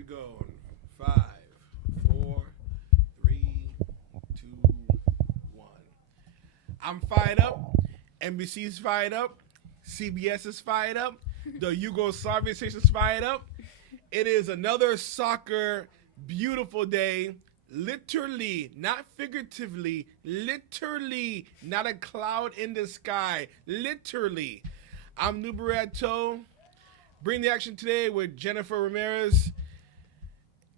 we go. 5, 4, 3, 2, 1. I'm fired up. NBC's fired up. CBS is fired up. The Yugoslavia station's fired up. It is another soccer beautiful day. Literally, not figuratively, literally, not a cloud in the sky. Literally. I'm Nubareto. Bring the action today with Jennifer Ramirez.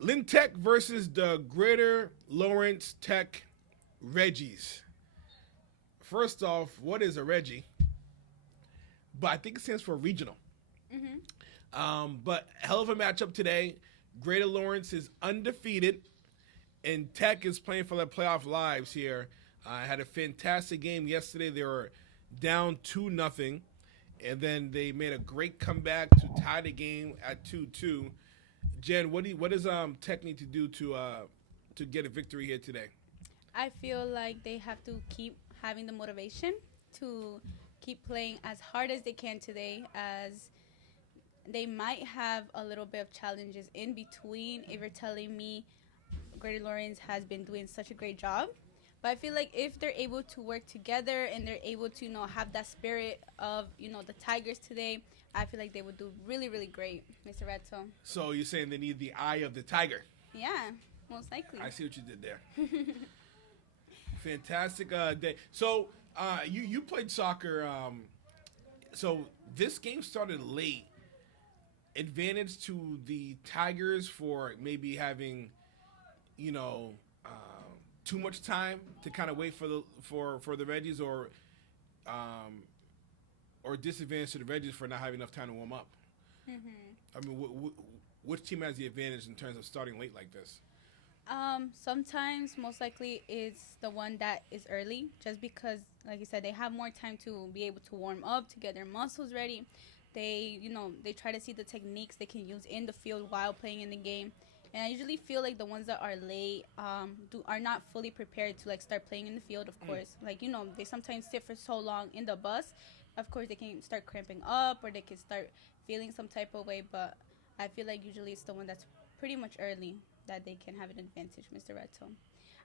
Lynn Tech versus the Greater Lawrence Tech Reggies. First off, what is a Reggie? But I think it stands for regional. But hell of a matchup today. Greater Lawrence is undefeated, and Tech is playing for their playoff lives here. Had a fantastic game yesterday. They were down 2-0, and then they made a great comeback to tie the game at 2-2. Jen, what does Tech need to do to get a victory here today? I feel like they have to keep having the motivation to keep playing as hard as they can today, as they might have a little bit of challenges in between. If you're telling me Greater Lawrence has been doing such a great job, but I feel like if they're able to work together and they're able to, have that spirit of, the Tigers today, I feel like they would do really, really great, Mr. Reto. So you're saying they need the eye of the tiger? Yeah, most likely. I see what you did there. Fantastic day. So you played soccer. So this game started late. Advantage to the Tigers for maybe having, too much time to kind of wait for the Reggies, or disadvantage to the Reggies for not having enough time to warm up. I mean, which team has the advantage in terms of starting late like this? Sometimes, most likely, it's the one that is early, just because, like you said, they have more time to be able to warm up, to get their muscles ready. They, they try to see the techniques they can use in the field while playing in the game. And I usually feel like the ones that are late are not fully prepared to, start playing in the field, of course. They sometimes sit for so long in the bus. Of course, they can start cramping up, or they can start feeling some type of way. But I feel like usually it's the one that's pretty much early that they can have an advantage, Mr. Reto.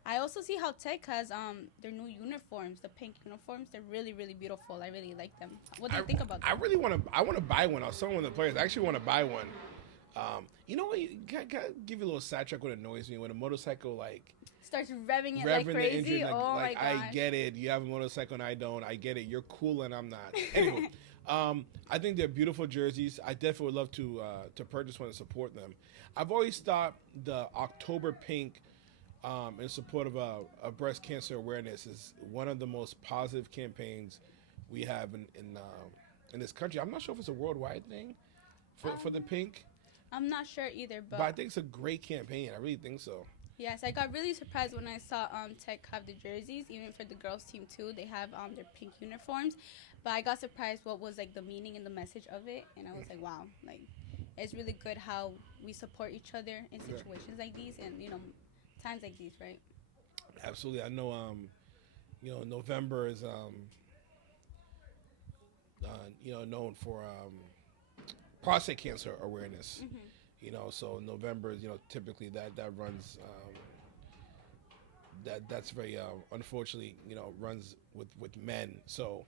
I also see how Tech has their new uniforms, the pink uniforms. They're really, really beautiful. I really like them. What do you think about them? I want to buy one. I was telling one of the players, I actually want to buy one. You know what? Can I give you a little sidetrack what annoys me when a motorcycle starts revving it like crazy. The engine, my gosh. I get it. You have a motorcycle and I don't. I get it. You're cool and I'm not. Anyway, I think they're beautiful jerseys. I definitely would love to purchase one and support them. I've always thought the October Pink in support of breast cancer awareness is one of the most positive campaigns we have in this country. I'm not sure if it's a worldwide thing for the pink. I'm not sure either, but I think it's a great campaign. I really think so. Yes, I got really surprised when I saw Tech have the jerseys, even for the girls' team too. They have their pink uniforms, but I got surprised what was the meaning and the message of it, and I was like, wow, it's really good how we support each other in situations like these and times like these, right? Absolutely. I know November is known for prostate cancer awareness. So November is typically that runs that's very unfortunately runs with men. So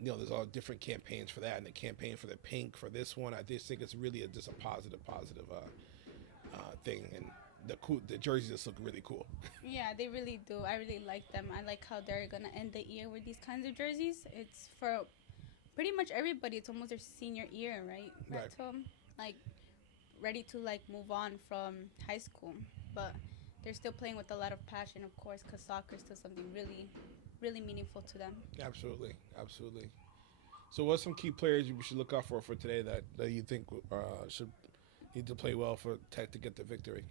there's all different campaigns for that, and the campaign for the pink for this one, I just think it's really just a positive thing, and the jerseys just look really cool. Yeah, they really do. I really like them. I like how they're gonna end the year with these kinds of jerseys. It's for pretty much everybody. It's almost their senior year, right? Right. So, ready to move on from high school, but they're still playing with a lot of passion, of course, because soccer is still something really, really meaningful to them. Absolutely. So, what's some key players we should look out for today that you think should need to play well for Tech to get the victory?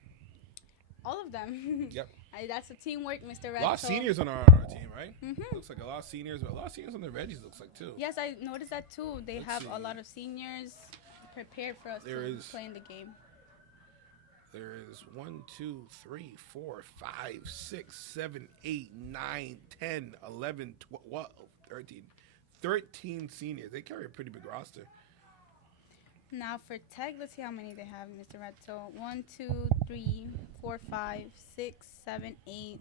All of them. Yep. That's the teamwork, Mr. Red. A lot of seniors on our team, right? Looks like a lot of seniors, but a lot of seniors on the Reggies looks like too. Yes, I noticed that too. They have a lot of seniors prepared for us to play in the game. There is 1, 2, 3, 4, 5, 6, 7, 8, 9, 10, 11, 12, 13 seniors. They carry a pretty big roster. Now for Tech, let's see how many they have, Mr. Reto. 1, 2, 3, 4, 5, 6, 7, 8,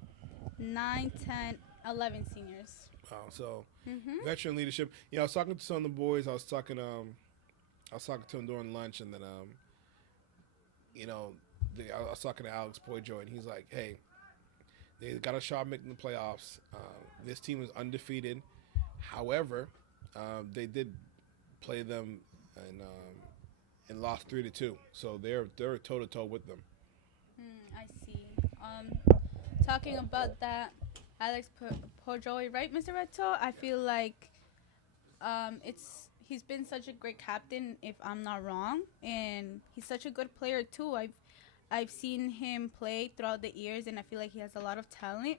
9, 10, 11 seniors. So Mm-hmm. veteran leadership. I was talking to some of the boys. I was talking to them during lunch, and then I was talking to Alex Poyjo, and he's like, "Hey, they got a shot making the playoffs. This team is undefeated. However, they did play them and lost 3-2. So they're toe to toe with them." I see. Talking about that, Alex Pojoy, right, Mr. Reto? I feel like he's been such a great captain, if I'm not wrong, and he's such a good player too. I've seen him play throughout the years, and I feel like he has a lot of talent.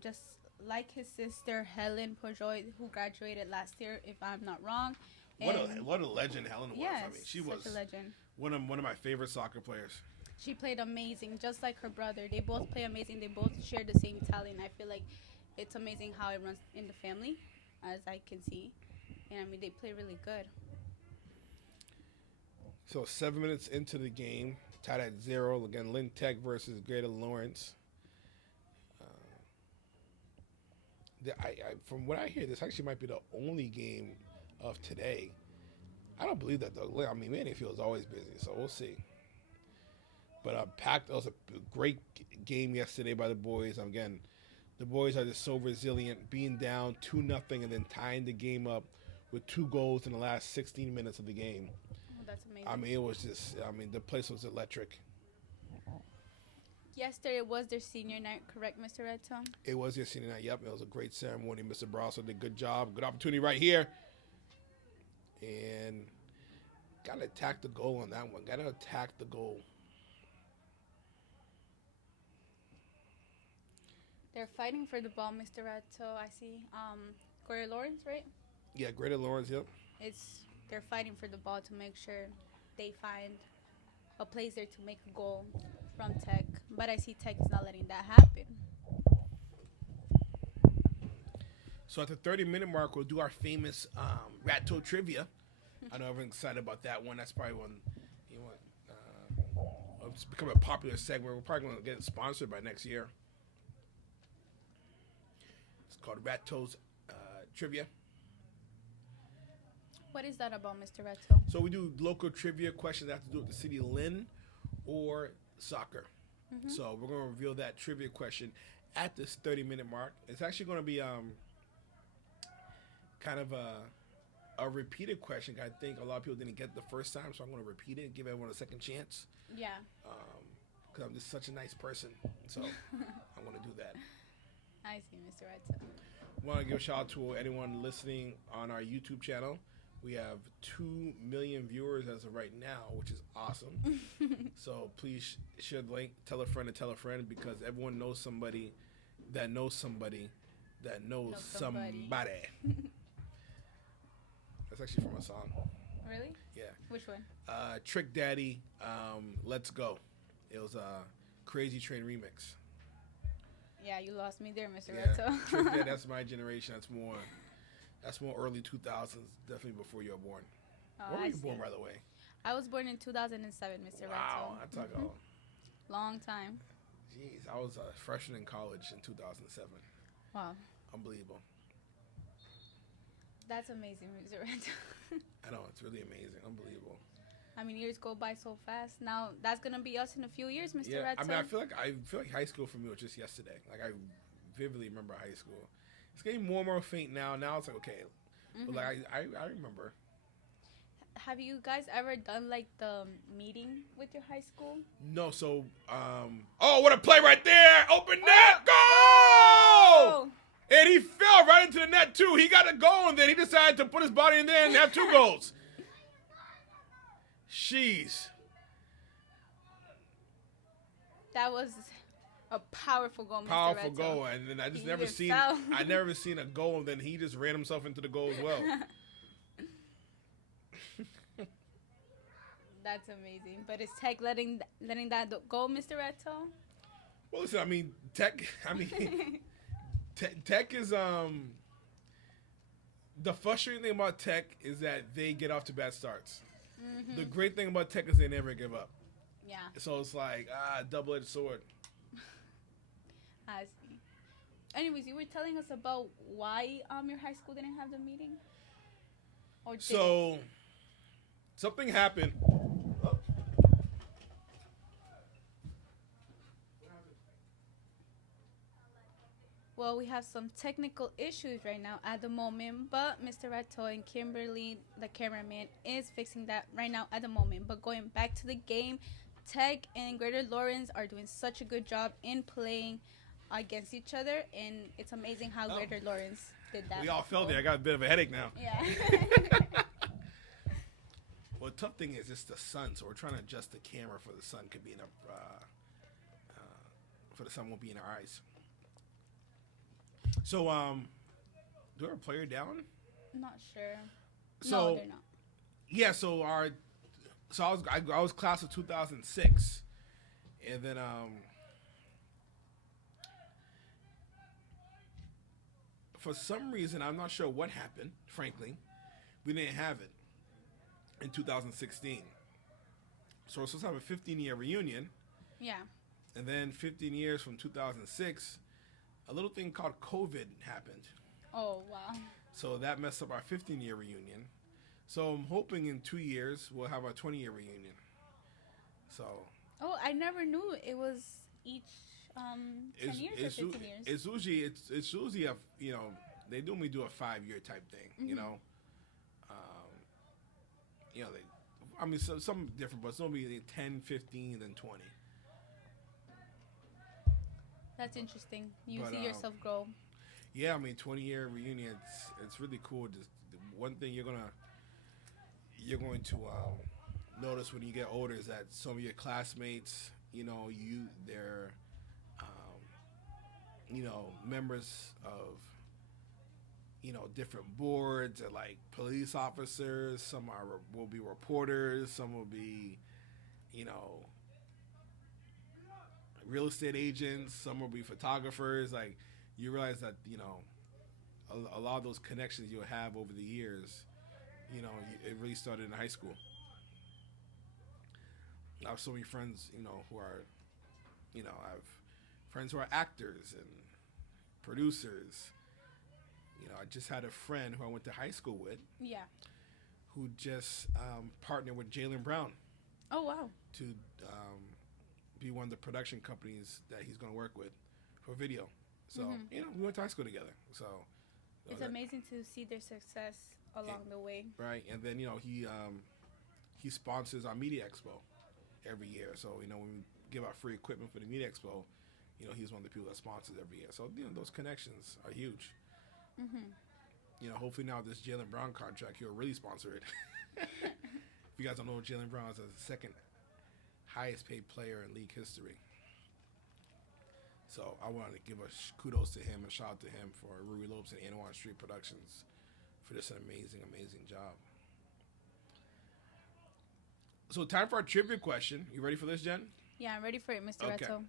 Just like his sister Helen Pojoy, who graduated last year, if I'm not wrong. What a legend Helen was. Yes, I mean, she was such a legend. one of my favorite soccer players. She played amazing, just like her brother. They both play amazing. They both share the same talent. I feel like it's amazing how it runs in the family, as I can see. And I mean, they play really good. So 7 minutes into the game, tied at 0. Again, Lynn Tech versus Greater Lawrence. From what I hear, this actually might be the only game of today. I don't believe that though. I mean, Mannyfield is always busy, so we'll see. But packed. That was a great game yesterday by the boys. Again, the boys are just so resilient, being down 2-0 and then tying the game up with 2 goals in the last 16 minutes of the game. Oh, that's amazing. I mean, it was just. I mean, the place was electric. Yesterday was their senior night, correct, Mr. Reto? It was your senior night. Yep, it was a great ceremony. Mr. Brasso did a good job. Good opportunity right here. And got to attack the goal on that one. Got to attack the goal. They're fighting for the ball, Mr. Reto. I see. Corey Lawrence, right? Yeah, Greater Lawrence, yep. They're fighting for the ball to make sure they find a place there to make a goal from Tech. But I see Tech is not letting that happen. So at the 30-minute mark, we'll do our famous Rat Toe Trivia. I know everyone's excited about that one. That's probably one it's become a popular segment. We're probably going to get it sponsored by next year. It's called Rat Toe's Trivia. What is that about, Mr. Reto? So we do local trivia questions that have to do with the city of Lynn or soccer. Mm-hmm. So we're going to reveal that trivia question at this 30-minute mark. It's actually going to be kind of a repeated question. I think a lot of people didn't get it the first time, so I'm going to repeat it, give everyone a second chance. Yeah. Because I'm just such a nice person, so I want to do that. I see, Mr. Reto. I want to give a shout out to anyone listening on our YouTube channel. We have 2 million viewers as of right now, which is awesome. So please share the link, tell a friend to tell a friend, because everyone knows somebody that knows somebody that knows somebody. That's actually from a song. Really? Yeah. Which one? Trick Daddy, Let's Go. It was a Crazy Train remix. Yeah, you lost me there, Mr. Yeah. Reto. Trick Daddy, that's my generation. That's more early 2000s, definitely before you were born. When were you born, by the way? I was born in 2007, Mr. Reto. Wow, I talk long time. Jeez, I was a freshman in college in 2007. Wow. Unbelievable. That's amazing, Mr. Reto. I know, it's really amazing. Unbelievable. I mean, years go by so fast. Now, that's going to be us in a few years, Mr. Reto. I mean, I feel like high school for me was just yesterday. Like, I vividly remember high school. It's getting more and more faint now. Now it's like, okay. Mm-hmm. But, like, I remember. Have you guys ever done, like, the meeting with your high school? No, so, oh, what a play right there! Open net! Goal! And he fell right into the net, too. He got a goal, and then he decided to put his body in there and have 2 goals. Jeez. That was a powerful goal, Mr. Powerful Reto. goal, and then I just never seen a goal, and then he just ran himself into the goal as well. That's amazing. But is Tech letting that go, Mr. Reto? Well, listen, I mean, Tech is the frustrating thing about Tech is that they get off to bad starts. The Mm-hmm. great thing about tech is they never give up. Yeah, So it's like double-edged sword. I see. Anyways, you were telling us about why your high school didn't have the meeting, or did it? So something happened. Well, we have some technical issues right now at the moment, but Mr. Rato and Kimberly, the cameraman, is fixing that right now at the moment. But going back to the game, Tech and Greater Lawrence are doing such a good job in playing against each other, and it's amazing how Oh. Greater Lawrence did that. We all felt it. I got a bit of a headache now. Yeah. Well, the tough thing is it's the sun, so we're trying to adjust the camera for the sun could be in for the sun won't be in our eyes. So do our player down? Not sure. So No, they're not. yeah, so I was class of 2006, and then for some reason I'm not sure what happened. Frankly, we didn't have it in 2016. So we're supposed to have a 15-year reunion, Yeah. and then 15 years from 2006, a little thing called COVID happened. Oh, wow. So that messed up our 15-year reunion. So I'm hoping in 2 years we'll have our 20-year reunion. So Oh, I never knew it was each 10 years or 15 years. it's usually a they normally do a 5-year type thing. Mhm. Some different, but it's normally 10, 15, then 20. That's interesting. You But, see yourself grow. Yeah, 20-year reunion. It's really cool. Just the one thing you're going to notice when you get older is that some of your classmates, they're members of different boards. They're like police officers. Some will be reporters. Some will be real estate agents. Some will be photographers. Like, you realize that a lot of those connections you'll have over the years, it really started in high school. I have so many friends, who are, I have friends who are actors and producers. I just had a friend who I went to high school with Yeah. who just partnered with Jalen Brown Oh, wow. to be one of the production companies that he's going to work with for video. So, we went to high school together. So, It's amazing to see their success along the way. right. And then, he sponsors our Media Expo every year. So, when we give out free equipment for the Media Expo, he's one of the people that sponsors every year. So, those connections are huge. Hopefully now this Jalen Brown contract, he'll really sponsor it. If you guys don't know, Jalen Brown is the second highest paid player in league history. So I wanted to give a kudos to him and shout out to him for Ruby Lopes and Anawan Street Productions for just an amazing, amazing job. So time for our trivia question. You ready for this, Jen? Yeah, I'm ready for it, Mr. Okay. Reto.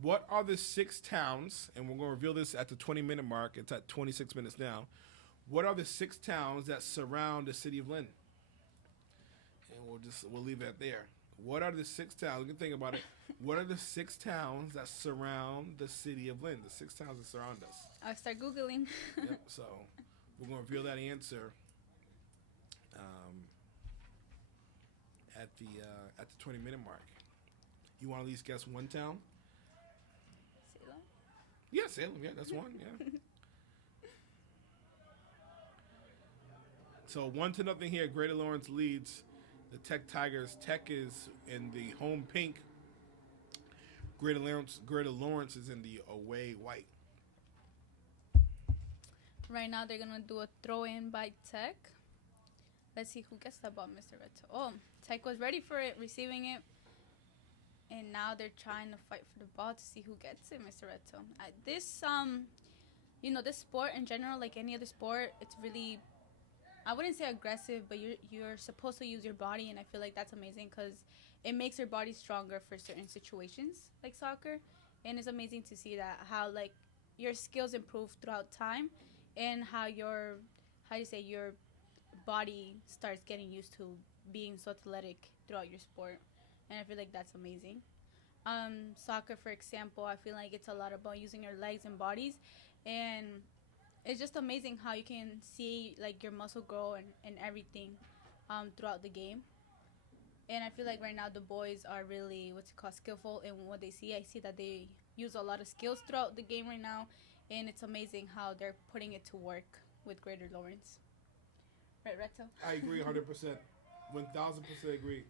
What are the 6 towns, and we're going to reveal this at the 20-minute mark. It's at 26 minutes now. What are the 6 towns that surround the city of Lynn? And we'll leave it there. What are the 6 towns? You can think about it. What are the 6 towns that surround the city of Lynn? The 6 towns that surround us. I'll start Googling. Yep. So we're going to reveal that answer at the 20-minute mark. You want to at least guess one town? Salem? Yeah, Salem. Yeah, that's one. Yeah. So 1-0 here. Greater Lawrence leads the Tech Tigers. Tech is in the home pink. Greater Lawrence is in the away white. Right now, they're going to do a throw-in by Tech. Let's see who gets the ball, Mr. Reto. Oh, Tech was ready for it, receiving it. And now they're trying to fight for the ball to see who gets it, Mr. Reto. This sport in general, like any other sport, it's really, I wouldn't say aggressive, but you're supposed to use your body, and I feel like that's amazing because it makes your body stronger for certain situations like soccer. And it's amazing to see that how like your skills improve throughout time, and how your body starts getting used to being so athletic throughout your sport, and I feel like that's amazing. Soccer, for example, I feel like it's a lot about using your legs and bodies, and it's just amazing how you can see like your muscle grow and everything throughout the game. And I feel like right now the boys are really what's it called skillful in what they see. I see that they use a lot of skills throughout the game right now, and it's amazing how they're putting it to work with Greater Lawrence. Right, Reto? I agree 100%. 1,000% agree.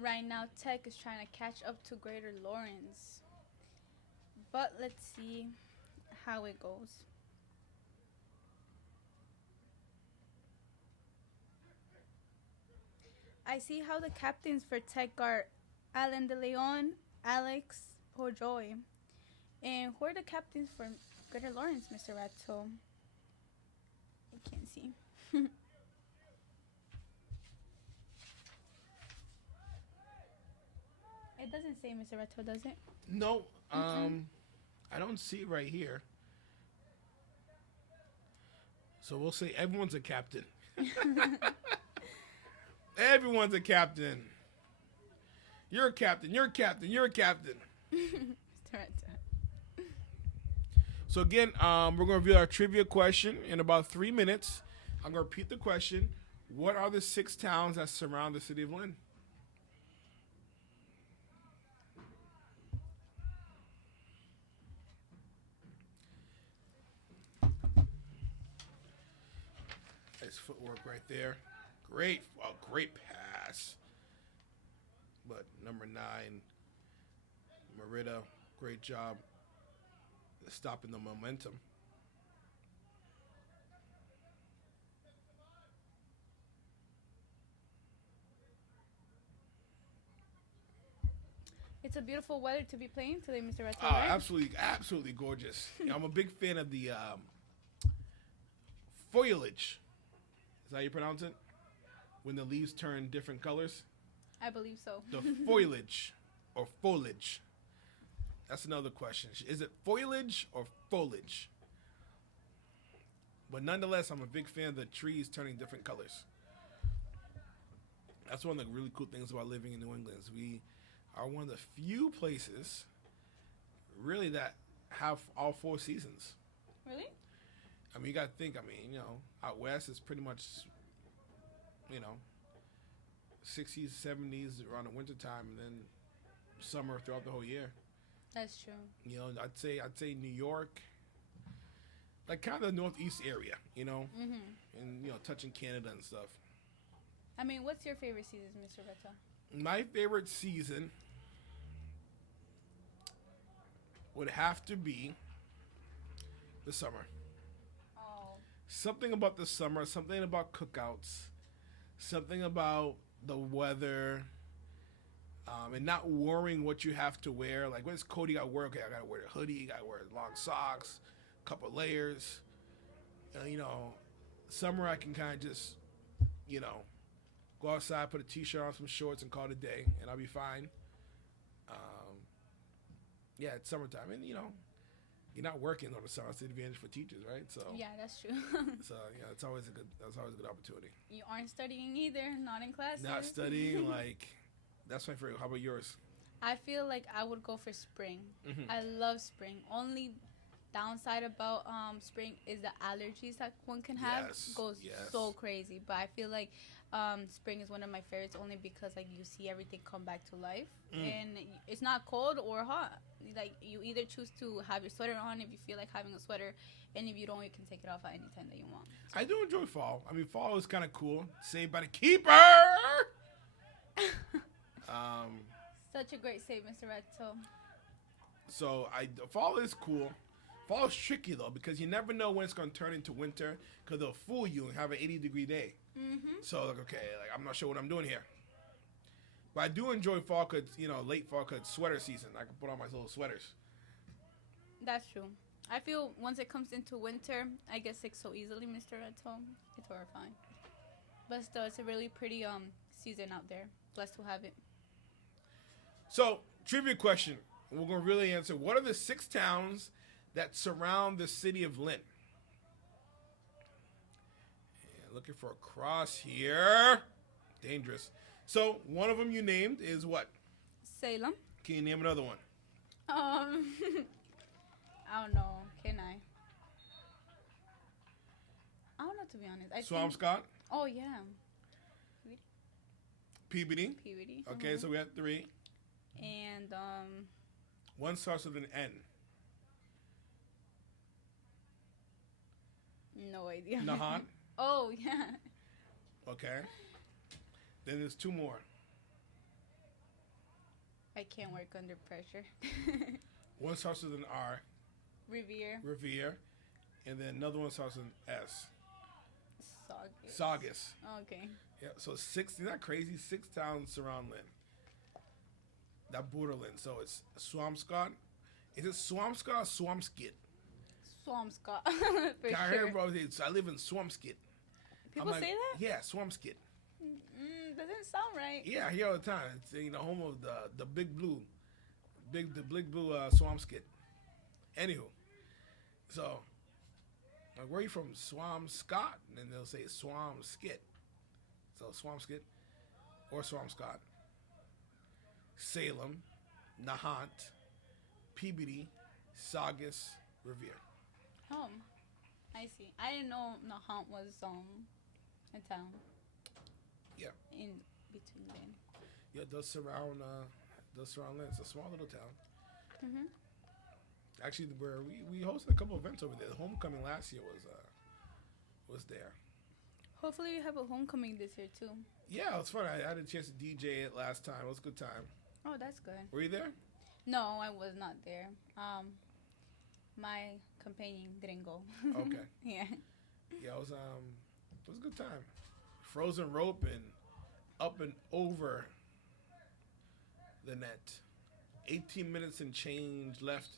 Right now, Tech is trying to catch up to Greater Lawrence, but let's see how it goes. I see how the captains for Tech are Alan De Leon, Alex Pojoy. And who are the captains for Greater Lawrence, Mr. Ratto? I can't see. It doesn't say, Mr. Ratto, does it? No, I don't see it right here. So we'll say everyone's a captain. Everyone's a captain. You're a captain. You're a captain. You're a captain. Mr. Ratto. So again, we're going to review our trivia question in about 3 minutes. I'm going to repeat the question. What are the 6 towns that surround the city of Lynn? Nice footwork right there. Great pass. But number 9, Merida, great job stopping the momentum. It's a beautiful weather to be playing today, Mr. Ratto. Oh, Right? absolutely gorgeous. I'm a big fan of the foliage. Is that how you pronounce it? When the leaves turn different colors? I believe so. The foliage or foliage? That's another question. Is it foliage or foliage? But nonetheless, I'm a big fan of the trees turning different colors. That's one of the really cool things about living in New England. Is we are one of the few places really that have all 4 seasons. Really? I mean, you got to think, out west it's pretty much, 60s, 70s around the wintertime, and then summer throughout the whole year. That's true. I'd say New York, like kind of the northeast area, Mm-hmm. and touching Canada and stuff. I mean, what's your favorite season, Mr. Ratto? My favorite season would have to be the summer. Oh. Something about the summer, something about cookouts, something about the weather, and not worrying what you have to wear. Like, when's Cody got to wear? Okay, I got to wear a hoodie, got to wear long socks, a couple layers. Summer I can kind of just, go outside, put a t-shirt on, some shorts, and call it a day, and I'll be fine. Yeah, it's summertime, and you're not working on the summer. It's an advantage for teachers, right? So Yeah, that's true. so that's always a good opportunity. You aren't studying either, not in classes. Not studying, like, that's my favorite. How about yours? I feel like I would go for spring. Mhm. I love spring. Only downside about spring is the allergies that one can have. Yes, Goes yes. so crazy. But I feel like spring is one of my favorites only because like you see everything come back to life, and it's not cold or hot. Like you either choose to have your sweater on if you feel like having a sweater, and if you don't, you can take it off at any time that you want. I do enjoy fall. I mean, fall is kind of cool. Saved by the keeper. Such a great save, Mr. Ratto. So fall is cool. Fall is tricky though because you never know when it's gonna turn into winter because they'll fool you and have an 80-degree day. Mm-hmm. So I'm not sure what I'm doing here. But I do enjoy fall because late fall because sweater season. I can put on my little sweaters. That's true. I feel once it comes into winter, I get sick so easily, Mr. Ratto. It's horrifying. But still, it's a really pretty season out there. Blessed to have it. So trivia question. We're gonna really answer. What are the 6 towns that surround the city of Lynn. And looking for a cross here. Dangerous. So one of them you named is what? Salem. Can you name another one? I don't know. Can I? I don't know, to be honest. Swampscott? Oh, yeah. Peabody? Peabody. Okay, so we have 3. And, One starts with an N. no idea. Nahant? Oh, yeah. Okay. Then there's 2 more. I can't work under pressure. One starts with an R. Revere. And then another one starts with an S. Saugus. Saugus. Okay. Yeah, so 6, isn't that crazy? 6 towns surround Lynn. That border Lynn. So it's Swampscott. Is it Swampscott or Swampskit? Swampscott. For I sure. heard, bro, I live in Swampskit. People say that? Yeah, Swampskit. Doesn't sound right. Yeah, I hear all the time. It's home of the big blue, the big blue Swampskit. Anywho, so like, where are you from? Swampscott, and then they'll say Swampskit. So Swampskit or Swampscott, Salem, Nahant, Peabody, Saugus, Revere. Oh, I see. I didn't know Nahant was a town. Yeah. In between Lynn. Yeah, those surround Lynn. It's a small little town. Mhm. Actually, where we hosted a couple events over there. The homecoming last year was there. Hopefully, you have a homecoming this year too. Yeah, it was fun. I had a chance to DJ it last time. It was a good time. Oh, that's good. Were you there? No, I was not there. My companion didn't go. Okay. Yeah. Yeah, it was a good time. Frozen rope and up and over the net. 18 minutes and change left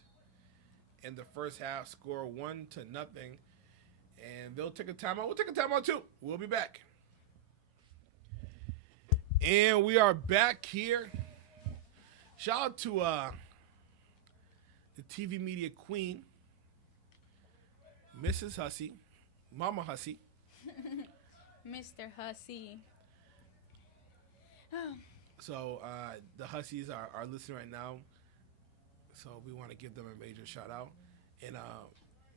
in the first half. Score 1-0. And they'll take a timeout. We'll take a timeout too. We'll be back. And we are back here. Shout out to the TV media queen, Mrs. Hussey, Mama Hussey. Mr. Hussey. So the Hussies are listening right now. So we want to give them a major shout out. And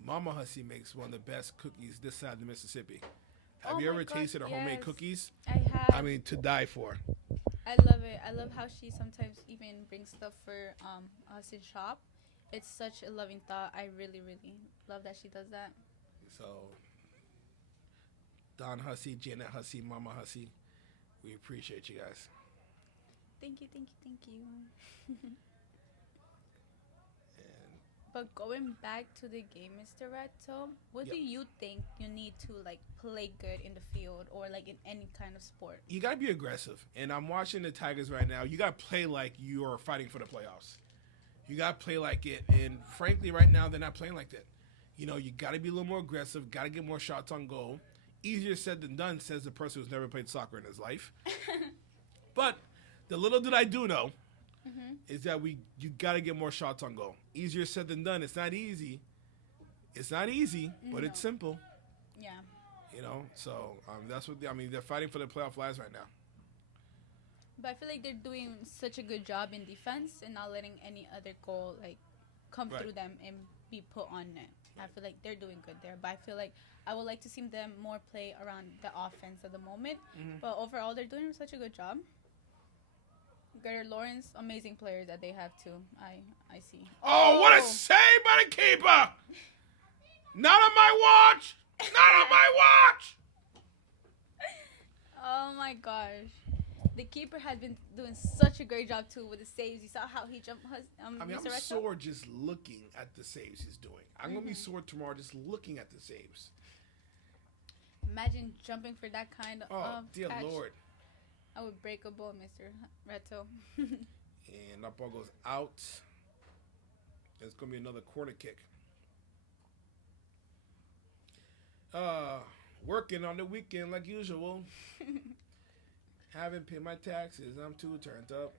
Mama Hussey makes one of the best cookies this side of the Mississippi. Have you ever tasted her homemade cookies? I have. I mean, to die for. I love it. I love how she sometimes even brings stuff for us in shop. It's such a loving thought. I really, really love that she does that. So Don Hussey, Janet Hussey, Mama Hussey, we appreciate you guys. Thank you, thank you, thank you. And But going back to the game, Mr. Ratto, what do you think you need to like play good in the field or like in any kind of sport? you got to be aggressive. And I'm watching the Tigers right now. You got to play like you are fighting for the playoffs. You got to play like it. And frankly, right now, they're not playing like that. You got to be a little more aggressive. Got to get more shots on goal. Easier said than done, says the person who's never played soccer in his life. But the little that I do know is that you got to get more shots on goal. Easier said than done. It's not easy. But it's simple. Yeah. So that's what they're fighting for the playoff lives right now. But I feel like they're doing such a good job in defense and not letting any other goal like come through them and be put on net. I feel like they're doing good there. But I feel like I would like to see them more play around the offense at the moment. But overall, they're doing such a good job. Greater Lawrence, amazing players that they have too. I see. Oh, what a save by the keeper! Not on my watch! Not on my watch! Oh my gosh. The keeper has been doing such a great job too with the saves. You saw how he jumped. I'm sore just looking at the saves he's doing. I'm going to be sore tomorrow just looking at the saves. Imagine jumping for that kind of dear catch. Lord. I would break a ball, Mr. Reto. And that ball goes out. It's going to be another corner kick. Working on the weekend like usual. Haven't paid my taxes. I'm too turned up.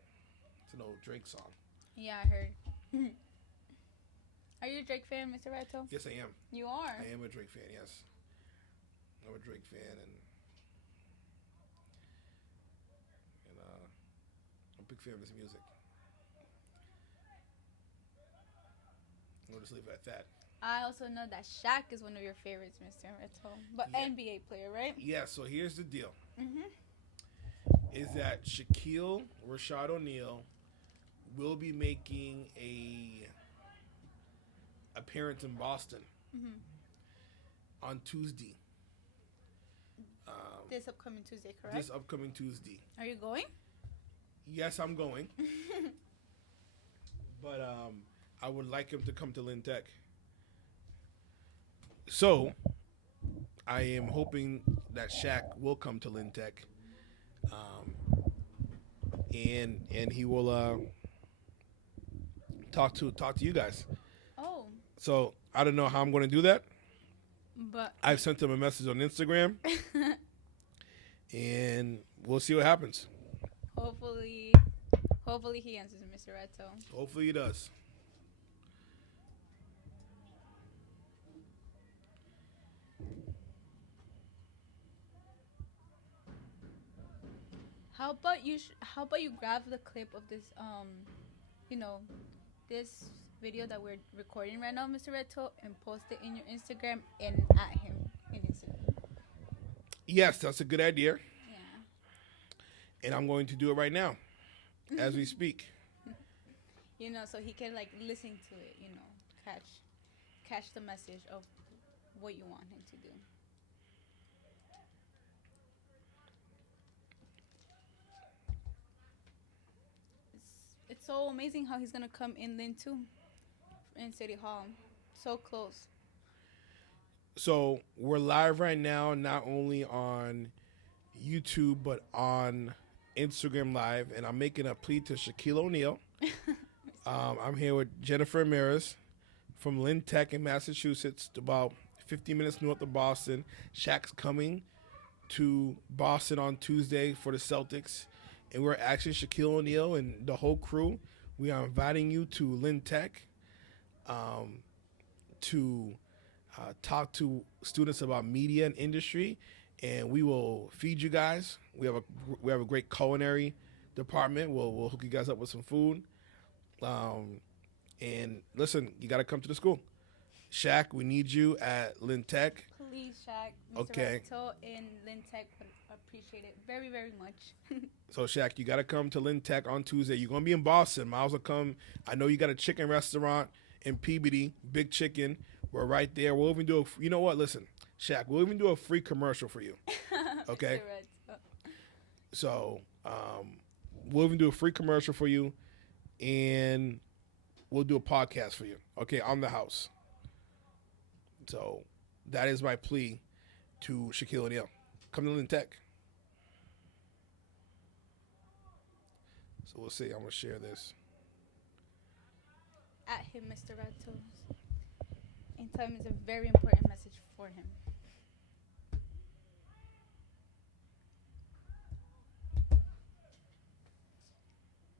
It's an old Drake song. Yeah, I heard. Are you a Drake fan, Mr. Reto? Yes, I am. You are. I am a Drake fan. Yes, I'm a Drake fan, and I'm a big fan of his music. We'll just leave it at that. I also know that Shaq is one of your favorites, Mr. Reto. But Yeah. NBA player, right? Yeah. So here's the deal: Mm-hmm. is that Shaquille Rashad O'Neal will be making a appearance in Boston Mm-hmm. on Tuesday. This upcoming Tuesday, correct? This upcoming Tuesday. Are you going? Yes, I'm going, but I would like him to come to Lynn Tech. So I am hoping that Shaq will come to Lynn Tech, and he will talk to you guys. Oh, So I don't know how I'm going to do that. but I've sent him a message on Instagram, and we'll see what happens. hopefully he answers, Mr. Reto. Hopefully he does. How about you grab the clip of this you know, this video that we're recording right now, Mr. Reto, and post it in your Instagram and at him in Instagram. Yes, that's a good idea, Yeah. and I'm going to do it right now as we speak. You know, so he can like listen to it, you know, catch the message of what you want him to do. It's so amazing how he's gonna come in then too, in City Hall, so close. So we're live right now, not only on YouTube but on Instagram Live, and I'm making a plea to Shaquille O'Neal. I'm here with Jennifer Ramirez from Lynn Tech in Massachusetts, about 15 minutes north of Boston. Shaq's coming to Boston on Tuesday for the Celtics, and we're asking Shaquille O'Neal and the whole crew. We are inviting you to Lynn Tech to talk to students about media and industry, and we will feed you guys. We have a great culinary department. We'll hook you guys up with some food. And listen, you got to come to the school. Shaq, we need you at Lynn Tech. Please, Shaq, Mr. Okay. Reto and Lynn Tech would appreciate it very, very much. So, Shaq, you got to come to Lynn Tech on Tuesday. You're going to be in Boston. Miles will come. I know you got a chicken restaurant in Peabody, Big Chicken. We're right there. We'll even do you know what? Listen, Shaq, we'll even do a free commercial for you. Okay? Mr. Reto. So, we'll even do a free commercial for you, and we'll do a podcast for you. Okay? On the house. So, that is my plea to Shaquille O'Neal. Come to Lynn Tech. So we'll see. I'm going to share this. At him, Mr. Reto. And tell him it's a very important message for him.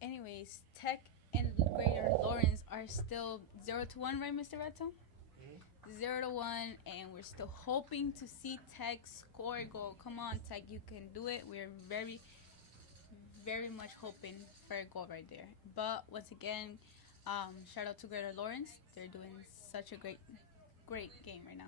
Anyways, Tech and Greater Lawrence are still 0-1, right, Mr. Reto? 0-1, and we're still hoping to see Tech score a goal. Come on, Tech, you can do it. We're very, very much hoping for a goal right there. But once again, shout out to Greater Lawrence. They're doing such a great game right now.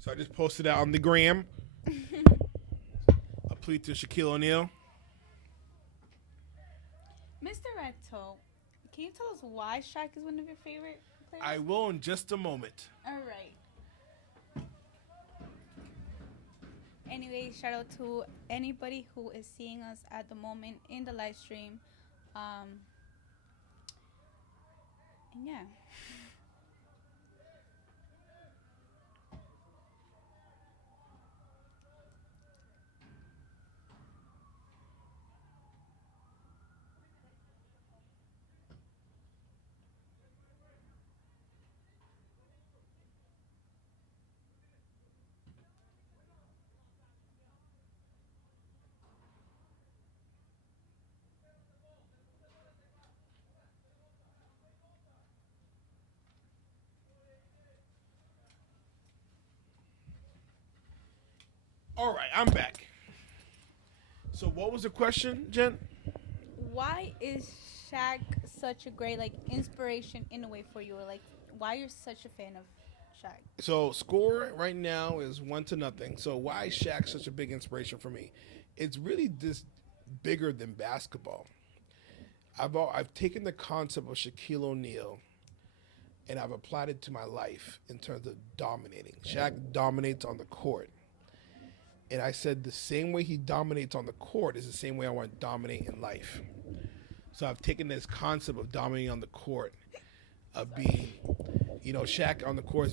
So I just posted that on the gram. A plea to Shaquille O'Neal. Mr. Reto, can you tell us why Shaq is one of your favorite players? I will in just a moment. All right. Anyway, shout out to anybody who is seeing us at the moment in the live stream. And yeah. All right, I'm back. So what was the question, Jen? Why is Shaq such a great like inspiration in a way for you, or like why you're such a fan of Shaq? So score right now is 1-0. So why is Shaq such a big inspiration for me? It's really just bigger than basketball. I've taken the concept of Shaquille O'Neal and I've applied it to my life in terms of dominating. Shaq dominates on the court. And I said the same way he dominates on the court is the same way I want to dominate in life. So I've taken this concept of dominating on the court, of being, Shaq on the court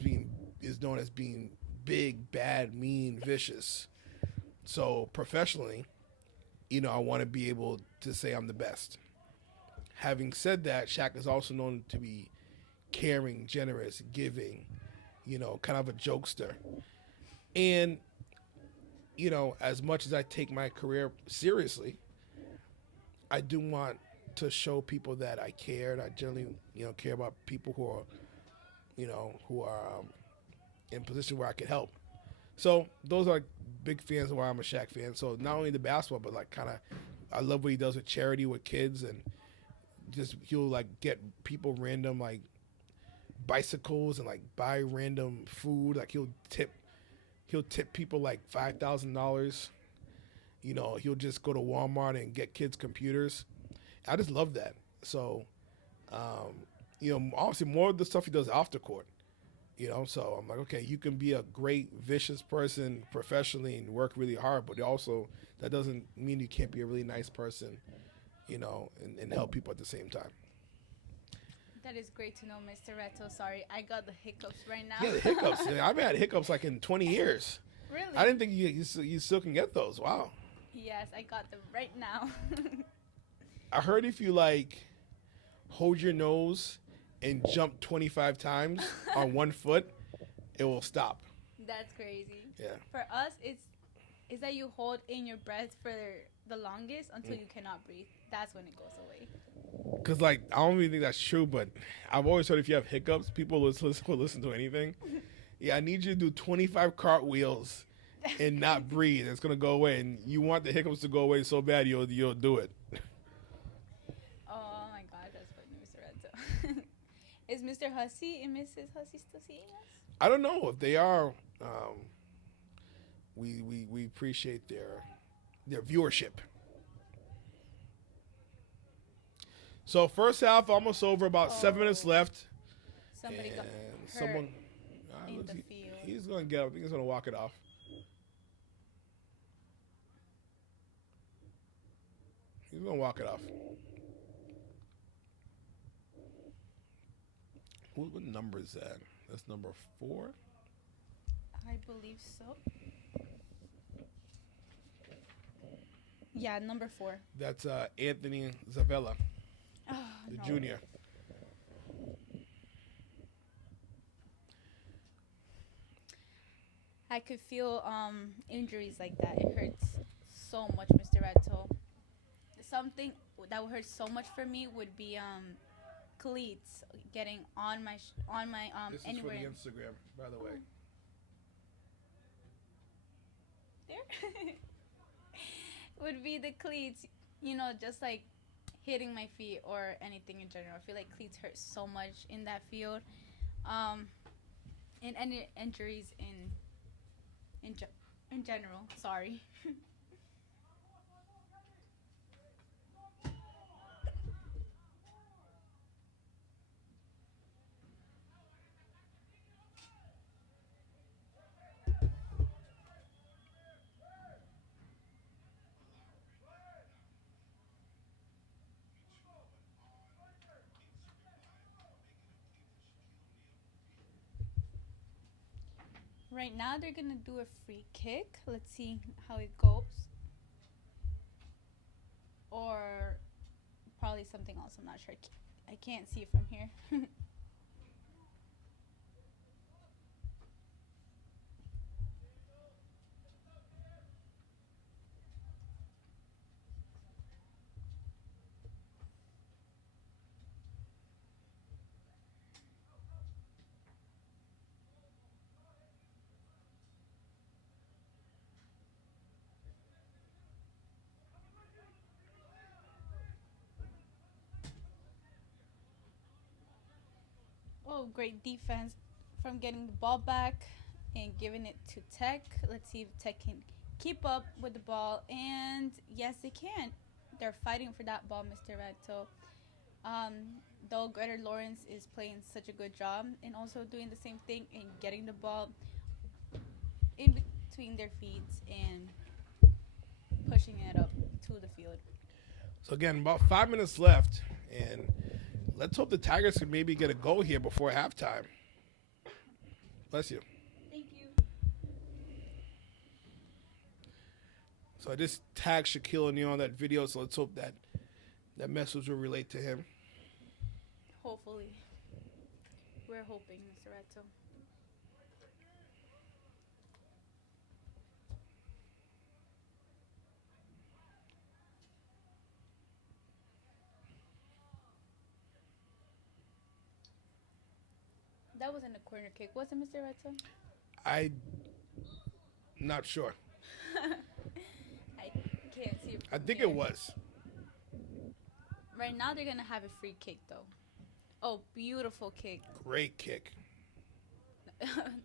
is known as being big, bad, mean, vicious. So professionally, I want to be able to say I'm the best. Having said that, Shaq is also known to be caring, generous, giving, kind of a jokester. And, as much as I take my career seriously, I do want to show people that I care. And I generally, care about people who are in a position where I can help. So those are big fans of why I'm a Shaq fan. So not only the basketball, but like kind of, I love what he does with charity with kids, and just he'll like get people random like bicycles and like buy random food. Like he'll tip people like $5,000. He'll just go to Walmart and get kids computers. I just love that. So, obviously more of the stuff he does off the court. So I'm like, okay, you can be a great vicious person professionally and work really hard, but also that doesn't mean you can't be a really nice person, and help people at the same time. That is great to know, Mr. Reto. Sorry, I got the hiccups right now. Yeah, the hiccups. I haven't had hiccups like in 20 years. Really? I didn't think you still can get those. Wow. Yes, I got them right now. I heard if you like hold your nose and jump 25 times on one foot, it will stop. That's crazy. Yeah. For us, it's that you hold in your breath for the longest until you cannot breathe. That's when it goes away. Because, like, I don't even think that's true, but I've always heard if you have hiccups, people will listen to anything. Yeah, I need you to do 25 cartwheels and not breathe. It's going to go away. And you want the hiccups to go away so bad, you'll do it. Oh, my God. That's funny, Mr. Reto. Is Mr. Hussey and Mrs. Hussey still seeing us? I don't know if they are. We appreciate their viewership. So first half almost over. About 7 minutes left. Somebody got hurt someone in the field. He's going to get up. I think he's going to walk it off. He's going to walk it off. What number is that? That's number 4? I believe so. Yeah, number 4. That's Anthony Zavella, Oh, the no. junior. I could feel injuries like that. It hurts so much, Mr. Reto. Something that would hurt so much for me would be cleats getting on my This is anywhere. for the Instagram, by the way. There would be the cleats, just like hitting my feet or anything in general. I feel like cleats hurt so much in that field. And any injuries in general. Sorry. Right now they're gonna do a free kick. Let's see how it goes. Or probably something else. I'm not sure. I can't see it from here. Oh, great defense from getting the ball back and giving it to Tech. Let's see if Tech can keep up with the ball. And yes, they can. They're fighting for that ball, Mr. Reto. Though Greta Lawrence is playing such a good job and also doing the same thing and getting the ball in between their feet and pushing it up to the field. So again, about 5 minutes left, and let's hope the Tigers can maybe get a goal here before halftime. Bless you. Thank you. So I just tagged Shaquille O'Neal on that video, so let's hope that that message will relate to him. Hopefully. We're hoping, Mr. Reto. That wasn't a corner kick, was it, Mr. Reto? I'm not sure. I can't see it. I from think here. it was. Right now, they're going to have a free kick, though. Oh, beautiful kick. Great kick.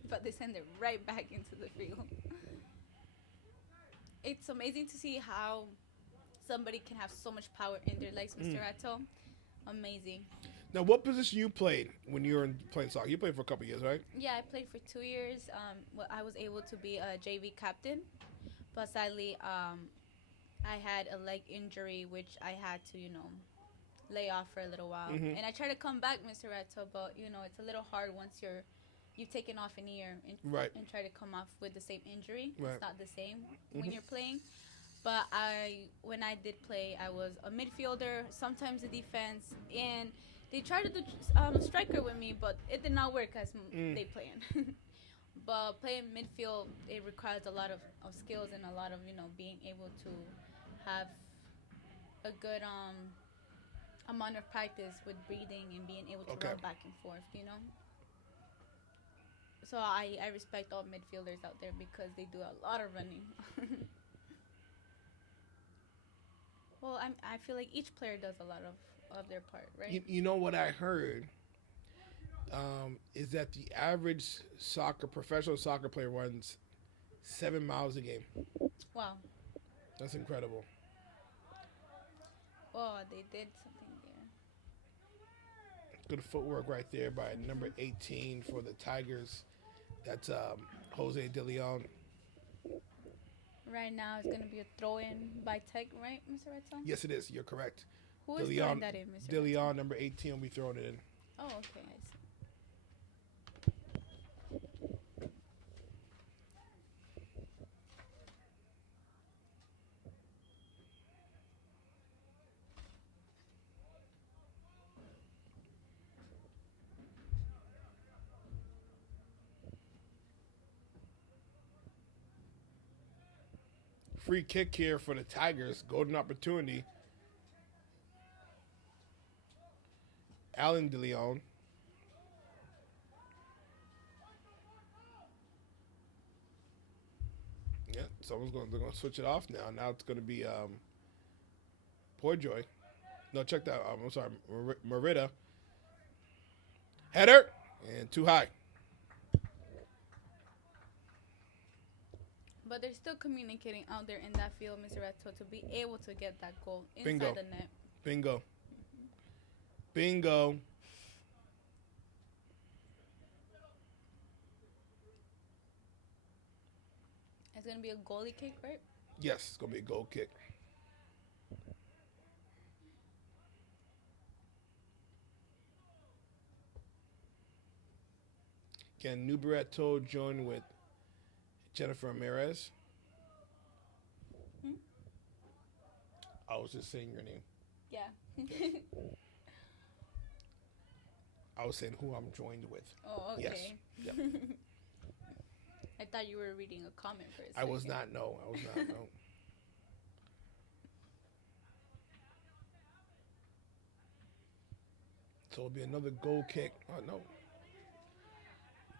But they send it right back into the field. It's amazing to see how somebody can have so much power in their legs, Mr. Reto. Amazing. Now, what position you played when you were playing soccer? You played for a couple years, right? Yeah, I played for 2 years. Well, I was able to be a JV captain, but sadly, I had a leg injury, which I had to, lay off for a little while. And I tried to come back, Mr. Reto, but it's a little hard once you've taken off an year and try to come off with the same injury. Right. It's not the same when you're playing. But when I did play, I was a midfielder, sometimes a defense, and they tried to do striker with me, but it did not work as they planned. But playing midfield, it requires a lot of skills and a lot of, being able to have a good amount of practice with breathing and being able to run back and forth, So I respect all midfielders out there because they do a lot of running. Well, I feel like each player does a lot of their part, right? You know what I heard is that the average professional soccer player runs 7 miles a game. Wow. That's incredible. Oh, they did something there. Good footwork right there by number 18 for the Tigers. That's Jose De Leon. Right now, it's going to be a throw-in by Tech, right, Mr. Redstone? Yes, it is. You're correct. Who is throwing that in, Mr. De Leon, number 18, will be throwing it in. Oh, okay, I see. Free kick here for the Tigers. Golden opportunity. Alan De Leon. Yeah, they're going to switch it off now. Now it's going to be Poorjoy. No, check that. I'm sorry, Merida. Header and too high. But they're still communicating out there in that field, Mr. Reto, to be able to get that goal inside Bingo. the net. Bingo. Bingo. It's going to be a goalie kick, right? Yes, it's going to be a goal kick. Again, Nubareto joined with Jennifer Ramirez. I was just saying your name. Yeah. I was saying who I'm joined with. Oh, okay. Yes. Yep. I thought you were reading a comment for a second. I was not, no. So it'll be another goal kick. Oh, no.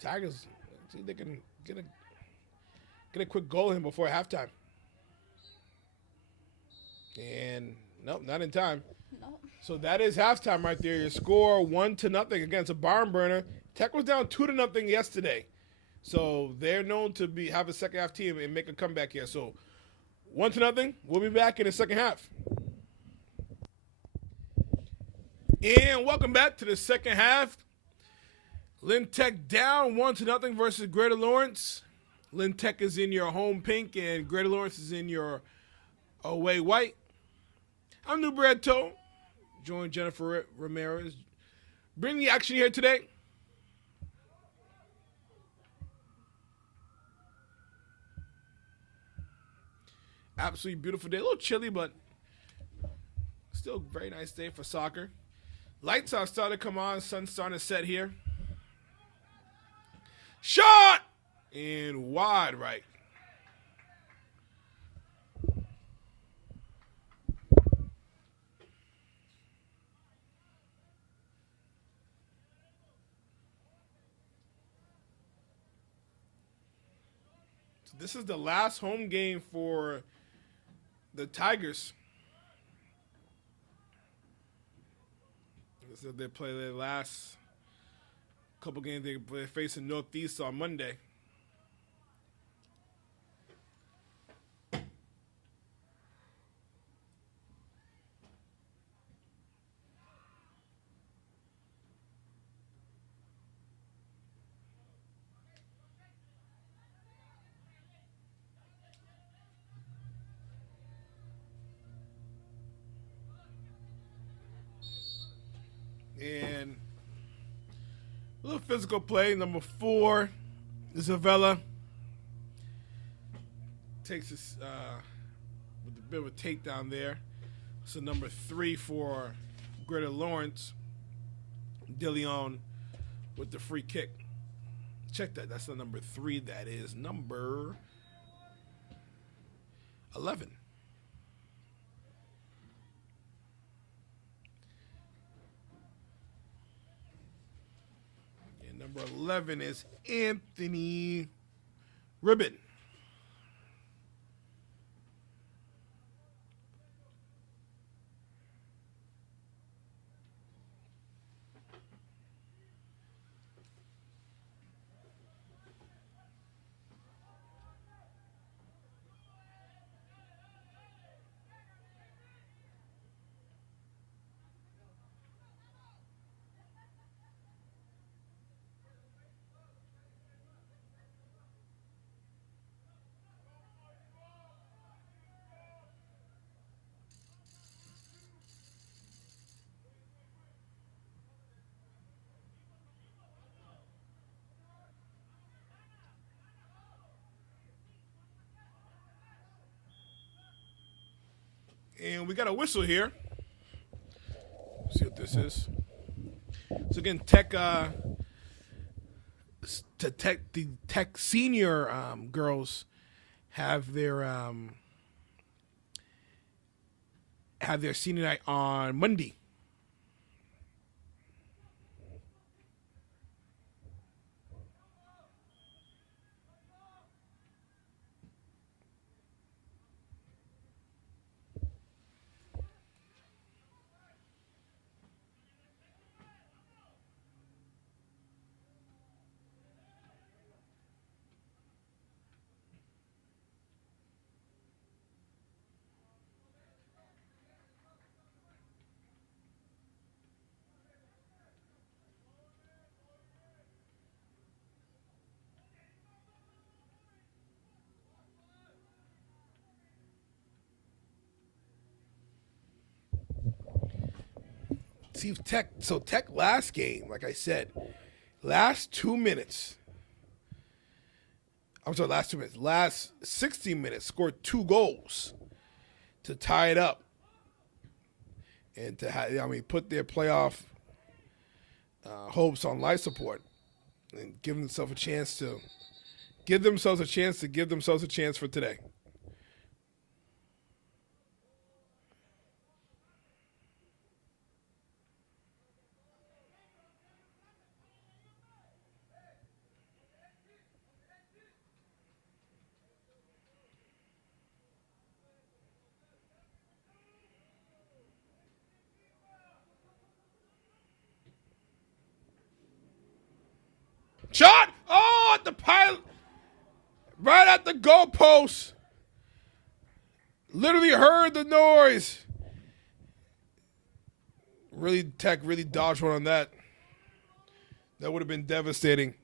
Tigers, see if they can get a quick goal in before halftime. And nope, not in time. No. So that is halftime right there. Your score 1-0 against a barn burner. Tech was down 2-0 yesterday, so they're known to have a second half team and make a comeback here. So 1-0. We'll be back in the second half. And welcome back to the second half. Lynn Tech down 1-0 versus Greater Lawrence. Lynn Tech is in your home pink and Greater Lawrence is in your away white. I'm New Brad Toe. Join Jennifer Ramirez. Bring the action here today. Absolutely beautiful day. A little chilly, but still a very nice day for soccer. Lights are starting to come on. Sun's starting to set here. Shot! And wide right. So this is the last home game for the Tigers. So they play their last couple games. They're facing Northeast on Monday. And a little physical play. Number 4, Isabella takes this with a bit of a takedown there. So number 3 for Greater Lawrence, DeLeon with the free kick. Check that. That's the number 3. That is number 11. And number 11 is Anthony Ribbon. And we got a whistle here. Let's see what this is. So again, the Tech senior girls have their senior night on Monday. See Tech. So Tech last game, like I said, last 2 minutes. I'm sorry, last 2 minutes. Last 16 minutes, scored 2 goals to tie it up, and to put their playoff hopes on life support, and give themselves a chance for today. the pilot, right at the goalpost. Literally heard the noise. Really, Tech really dodged one on that. That would have been devastating.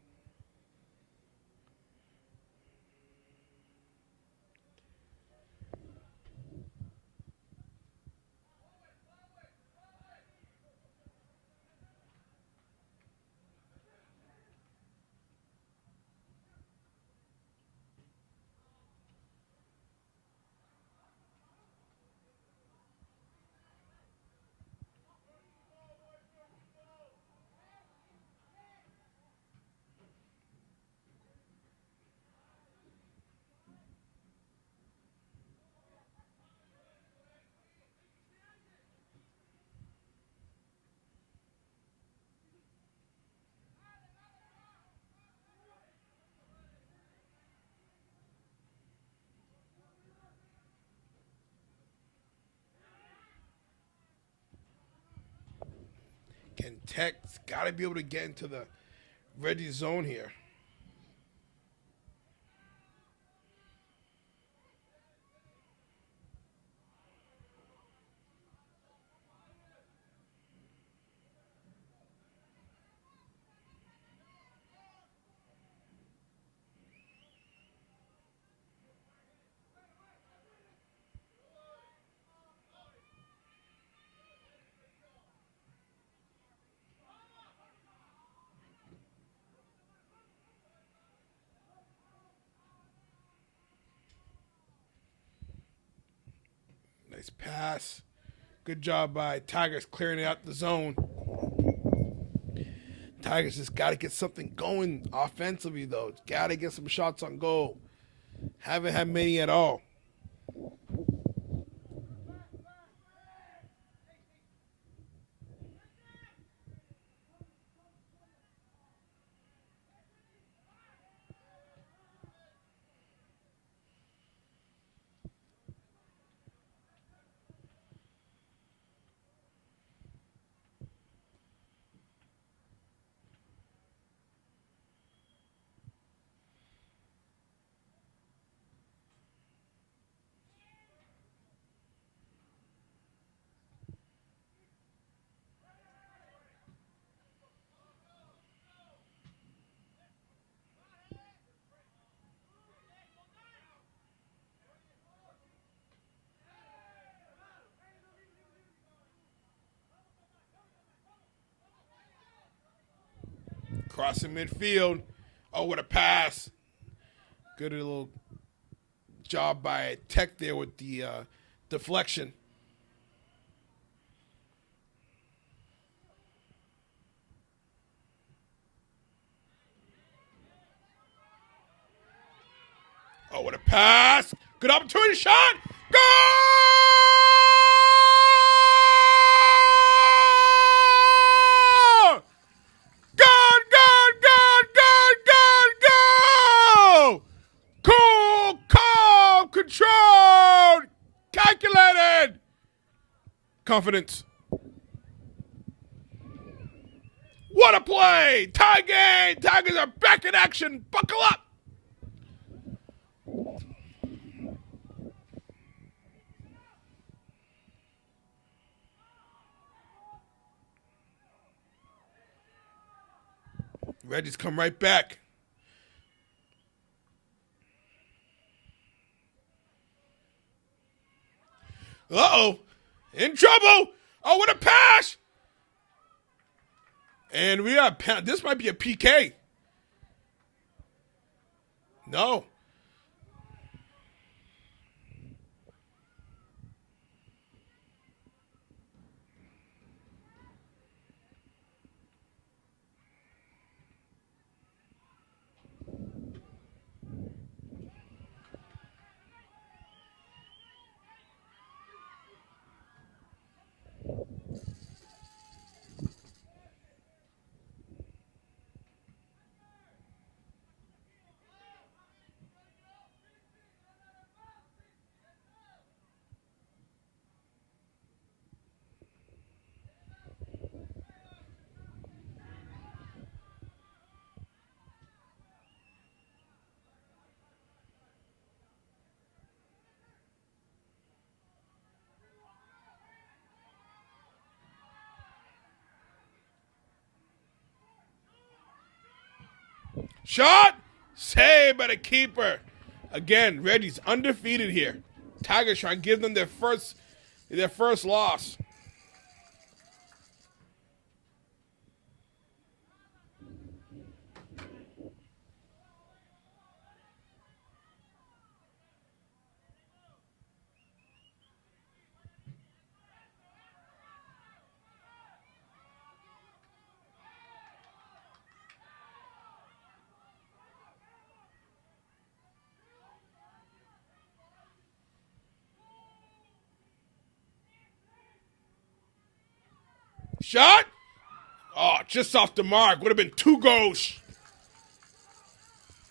Can Tech's got to be able to get into the ready zone here. Nice pass. Good job by Tigers clearing it out the zone. Tigers just got to get something going offensively, though. Got to get some shots on goal. Haven't had many at all. Crossing midfield. Oh, what a pass. Good little job by Tech there with the deflection. Oh, what a pass. Good opportunity shot. Goal! Go! Cool, calm, controlled, calculated. Confidence. What a play! Tie game! Tigers are back in action. Buckle up! Reggie's come right back. Uh-oh. In trouble. Oh, what a pass. And we got, this might be a PK. No. Shot! Saved by the keeper. Again, Reggie's undefeated here. Tigers trying to give them their first loss. Shot! Oh, just off the mark. Would have been 2 goals.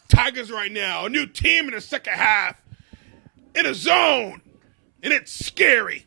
Tigers right now, a new team in the second half. In a zone. And it's scary.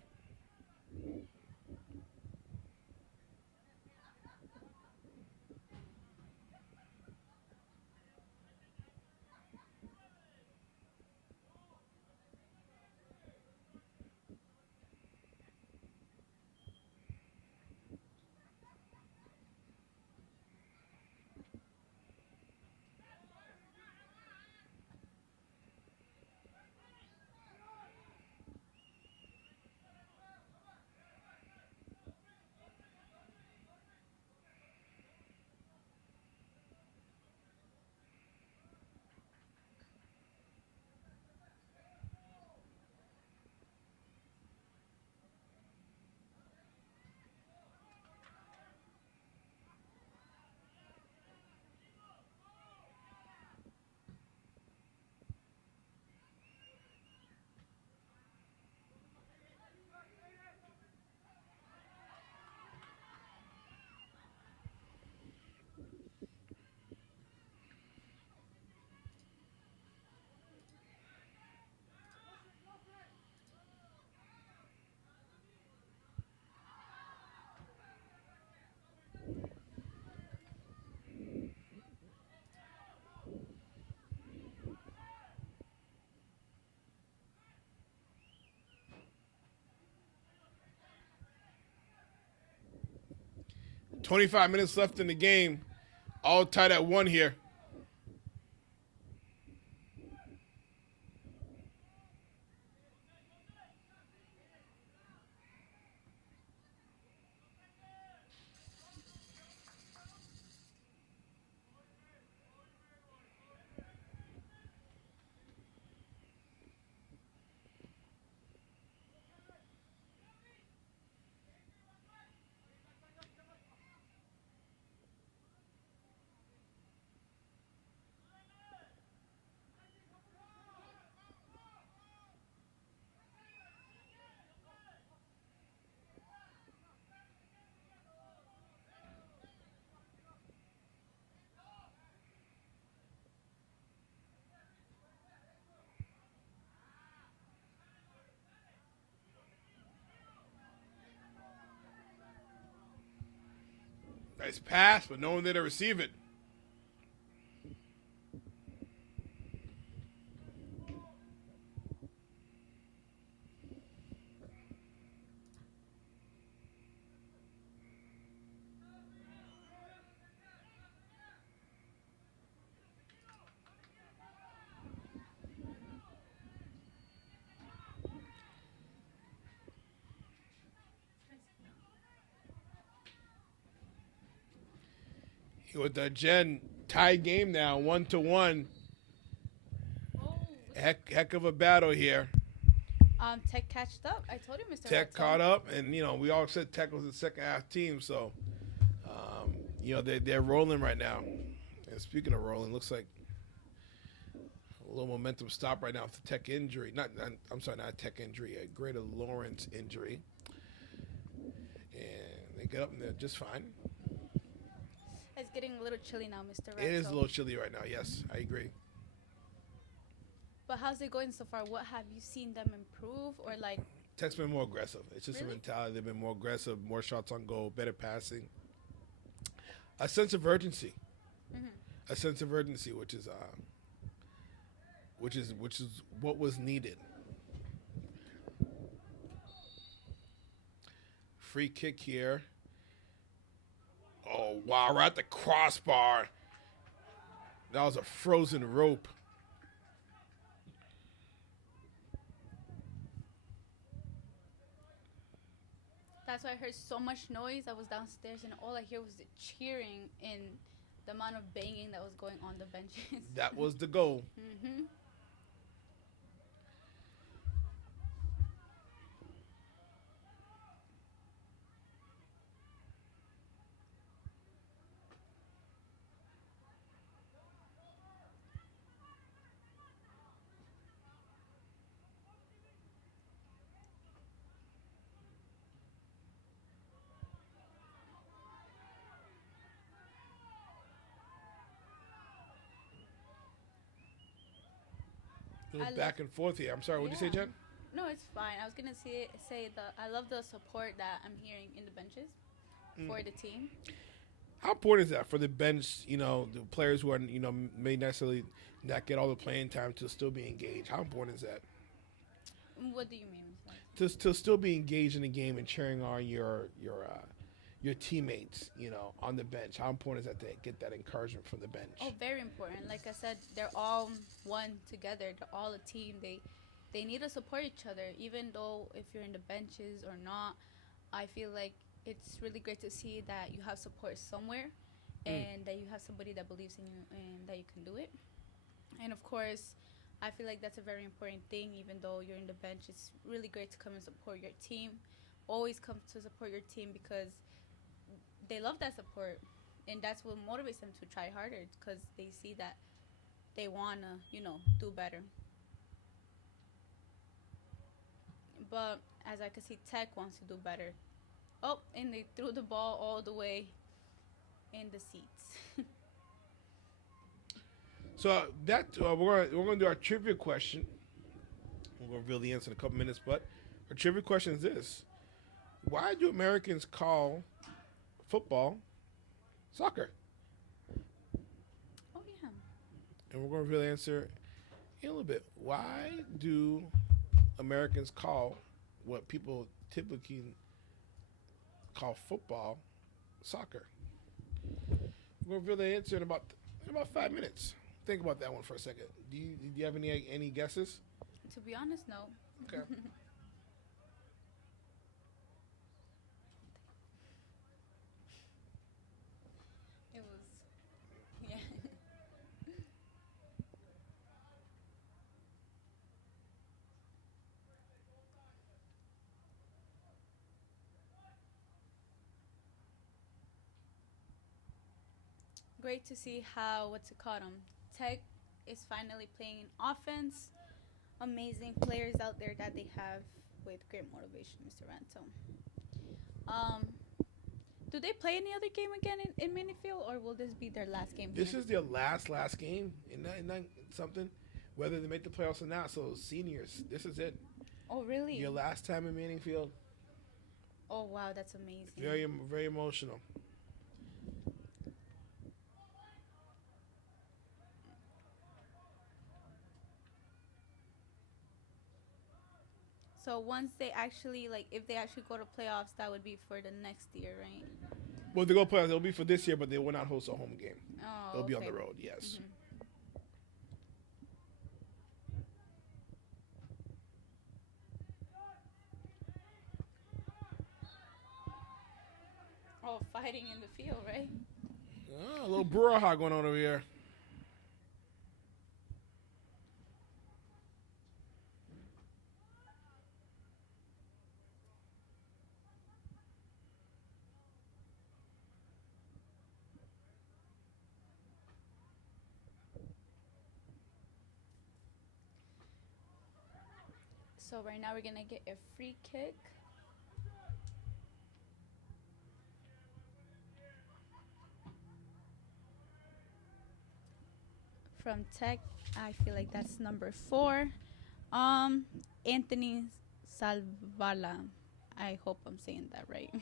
.25 minutes left in the game. All tied at 1 here. Nice pass, but no one there to receive it. With the Gen tie game now, 1-1. Heck of a battle here. Tech catched up. I told you, Mr. Tech Ratso. caught up, and we all said Tech was the second half team, so they're rolling right now. And speaking of rolling, looks like a little momentum stop right now with the Tech injury. Not a Tech injury, a Greater Lawrence injury, and they get up and they're just fine. It's getting a little chilly now, Mr. Ratso. It is a little chilly right now. Yes, I agree. But how's it going so far? What have you seen them improve or like? Tech's been more aggressive. It's just Really? a mentality. They've been more aggressive, more shots on goal, better passing, a sense of urgency, a sense of urgency, which is what was needed. Free kick here. Oh wow! Right at the crossbar. That was a frozen rope. That's why I heard so much noise. I was downstairs and all I hear was the cheering and the amount of banging that was going on the benches. That was the goal. hmm A little back and forth here. I'm sorry. What did you say, Jen? No, it's fine. I was gonna say the I love the support that I'm hearing in the benches for the team. How important is that for the bench? You know, the players who are may necessarily not get all the playing time to still be engaged. How important is that? What do you mean? To still be engaged in the game and cheering on your teammates, on the bench. How important is that to get that encouragement from the bench? Oh, very important. Like I said, they're all one together. They're all a team. They need to support each other, even though if you're in the benches or not. I feel like it's really great to see that you have support somewhere, and that you have somebody that believes in you and that you can do it. And of course, I feel like that's a very important thing. Even though you're in the bench, it's really great to come and support your team. Always come to support your team because they love that support, and that's what motivates them to try harder because they see that they wanna, do better. But as I can see, Tech wants to do better. Oh, and they threw the ball all the way in the seats. So that we're gonna do our trivia question. We're gonna reveal the answer in a couple minutes, but our trivia question is this: why do Americans call football soccer? Oh yeah. And we're gonna reveal the answer in a little bit. Why do Americans call what people typically call football soccer? We're gonna reveal the answer in about 5 minutes. Think about that one for a second. Do you have any guesses? To be honest, no. Okay. It was, yeah. Great to see how Tech is finally playing in offense. Amazing players out there that they have with great motivation, Mr. Ranto. Um, do they play any other game again in Minifield, or will this be their last game? This is their last game in that something, whether they make the playoffs or not. So seniors, this is it. Oh, really? Your last time in Manning Field. Oh, wow, that's amazing. Very emotional. So once they actually, if they actually go to playoffs, that would be for the next year, right? Well, they go playoffs. It'll be for this year, but they will not host a home game. Oh, They'll be on okay. the road. Yes. Mhm. Oh, fighting in the field, right? A little brouhaha going on over here. So right now we're gonna get a free kick. From Tech, I feel like that's number 4. Anthony Salvala. I hope I'm saying that right.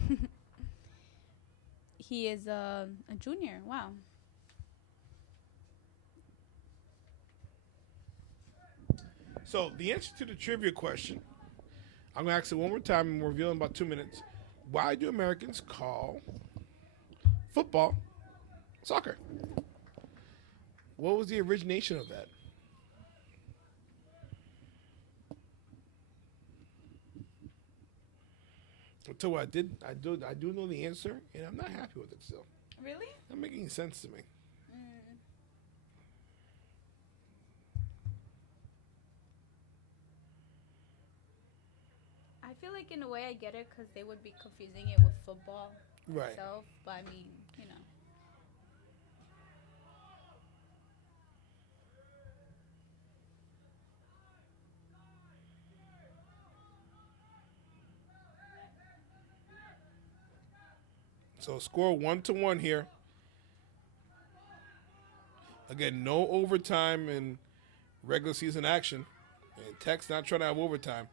He is a junior. Wow. So the answer to the trivia question, I'm gonna ask it one more time and we'll reveal in about 2 minutes. Why do Americans call football soccer? What was the origination of that? I'll tell you what, I do know the answer, and I'm not happy with it still. Really? Not making sense to me. Mm. I feel like in a way I get it because they would be confusing it with football Right. itself. But I mean, you know. So score 1-1 here. Again, no overtime in regular season action. And Tech's not trying to have overtime.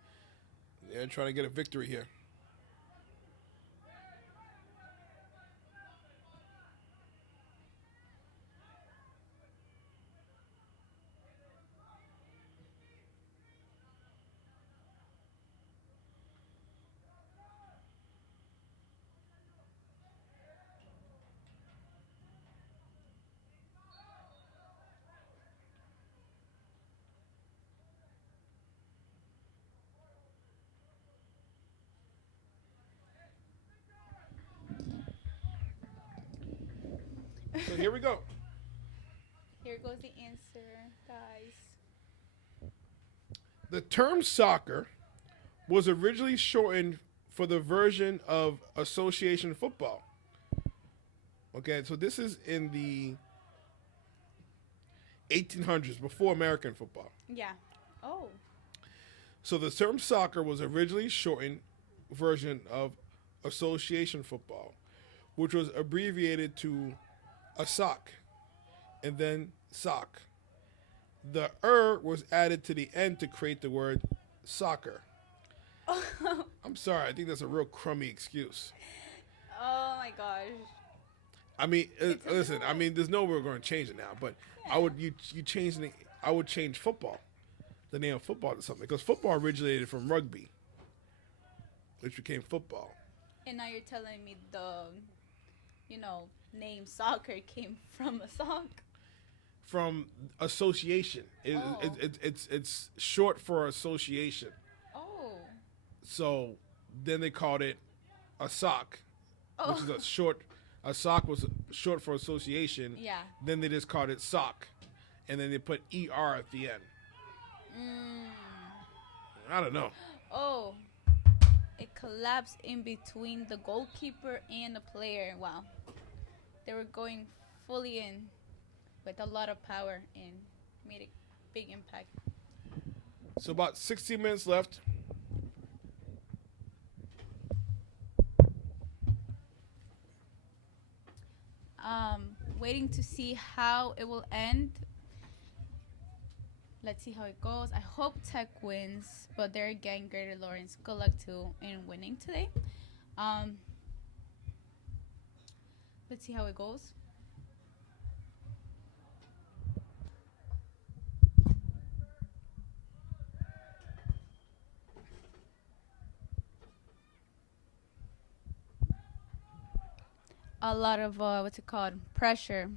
They're trying to get a victory here. So here we go. Here goes the answer, guys. The term soccer was originally shortened for the version of association football. Okay, so this is in the 1800s, before American football. Yeah. Oh. So the term soccer was originally shortened version of association football, which was abbreviated to a sock and then sock. The was added to the end to create the word soccer. I'm sorry, I think that's a real crummy excuse. Oh my gosh. I mean, It's a listen. I lie. mean, there's no way we're going to change it now. But Yeah. I would you change the I would change football, the name of football to something, because football originated from rugby, which became football. And now you're telling me the, name soccer came from a sock. From association, Oh. it's short for association. Oh. So then they called it a sock, Oh. which is a short. A sock was short for association. Yeah. Then they just called it sock, and then they put er at the end. Mm. I don't know. Oh. It collapsed in between the goalkeeper and the player. Wow. They were going fully in with a lot of power and made a big impact. So about 16 minutes left. Waiting to see how it will end. Let's see how it goes. I hope Tech wins, but there again, Greater Lawrence, good luck to in winning today. Um, let's see how it goes. A lot of what's it called, pressure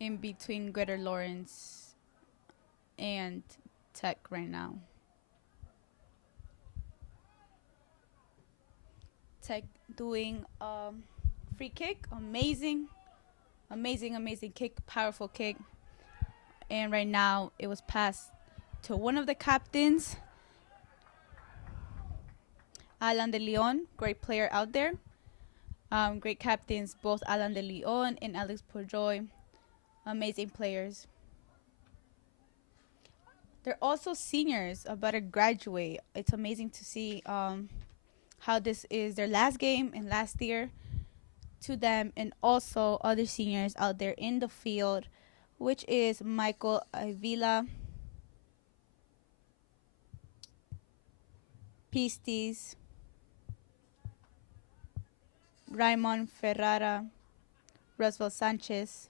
in between Greater Lawrence and Tech right now. Tech doing free kick, amazing kick, powerful kick, and right now it was passed to one of the captains, Alan de Leon, great player out there. Great captains, both Alan de Leon and Alex Purjoy, amazing players. They're also seniors about to graduate. It's amazing to see how this is their last game and last year to them, and also other seniors out there in the field, which is Michael Avila, Pistis, Raymond Ferrara, Roosevelt Sanchez,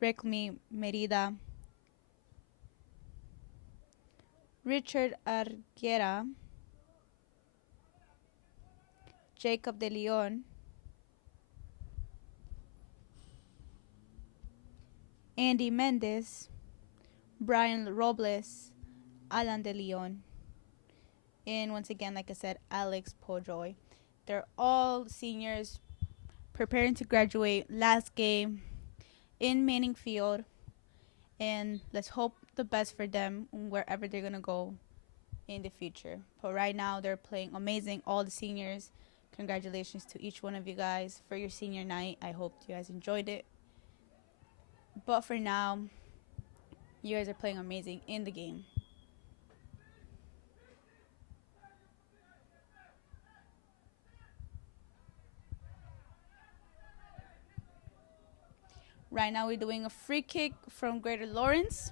Recmi Merida, Richard Arguera, Jacob de Leon, Andy Mendez, Brian Robles, Alan De Leon, and once again, like I said, Alex Pojoy. They're all seniors preparing to graduate. Last game in Manning Field, and let's hope the best for them wherever they're gonna go in the future. But right now, they're playing amazing. All the seniors, congratulations to each one of you guys for your senior night. I hope you guys enjoyed it. But for now, you guys are playing amazing in the game. Right now, we're doing a free kick from Greater Lawrence.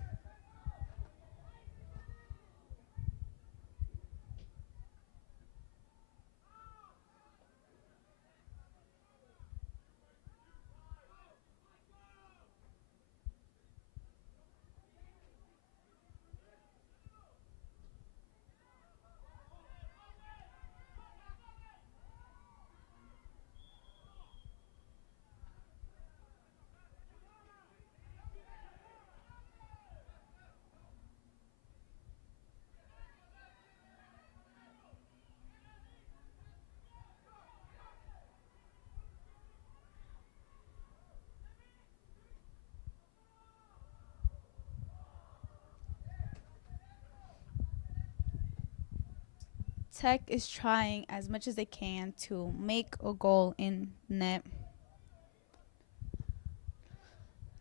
Tech is trying as much as they can to make a goal in net.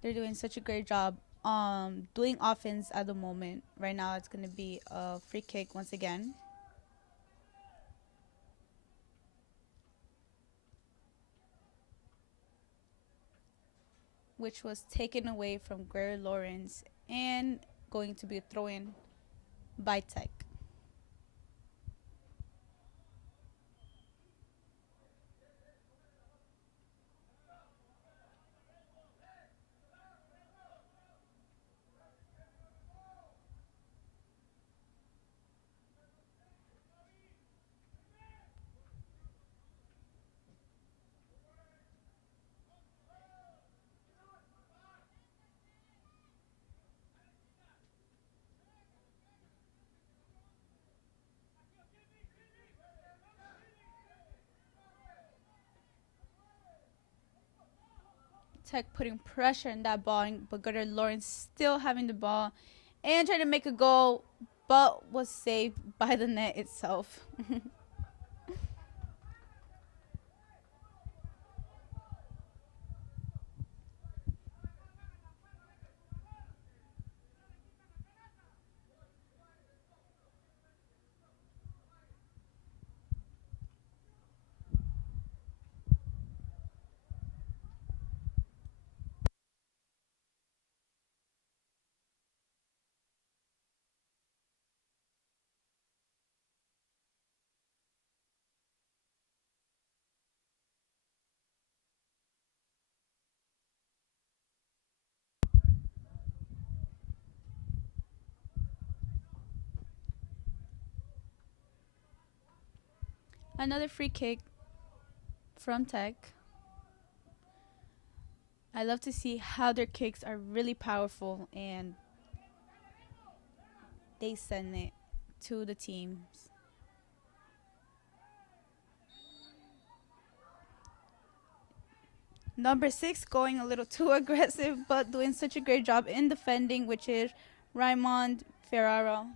They're doing such a great job doing offense at the moment. Right now, it's going to be a free kick once again. Which was taken away from Greater Lawrence and going to be a throw in by Tech. Tech putting pressure on that ball, but Greater Lawrence still having the ball and trying to make a goal, but was saved by the net itself. Another free kick from Tech. I love to see how their kicks are really powerful and they send it to the teams. Number 6 going a little too aggressive, but doing such a great job in defending, which is Raymond Ferraro.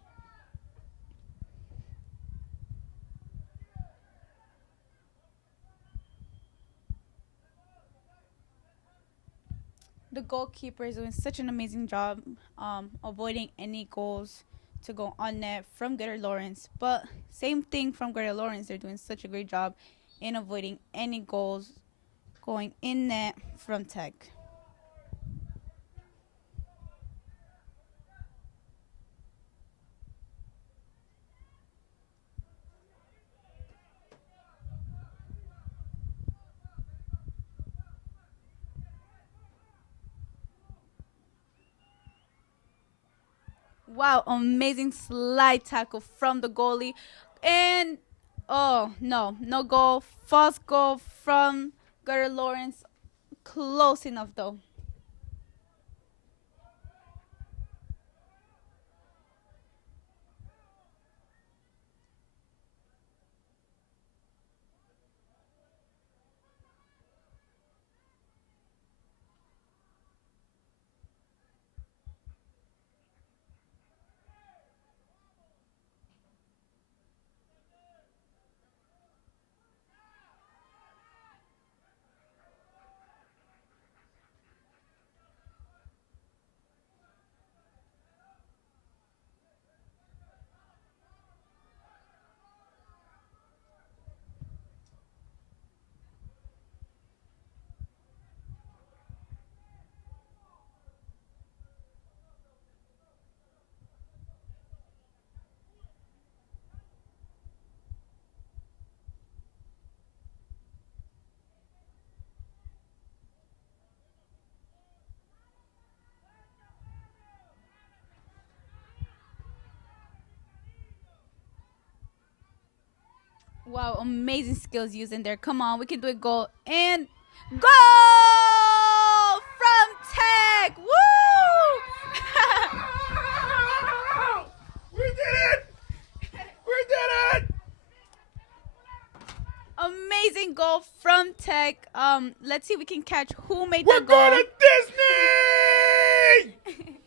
The goalkeeper is doing such an amazing job avoiding any goals to go on net from Greater Lawrence. But same thing from Greater Lawrence. They're doing such a great job in avoiding any goals going in net from Tech. Wow, amazing slide tackle from the goalie. And oh no, no goal. False goal from Greater Lawrence. Close enough though. Wow, amazing skills used in there. Come on, we can do it. Goal and goal from Tech. Woo! We did it! We did it! Amazing goal from Tech. Let's see if we can catch who made We're that goal. going to Disney!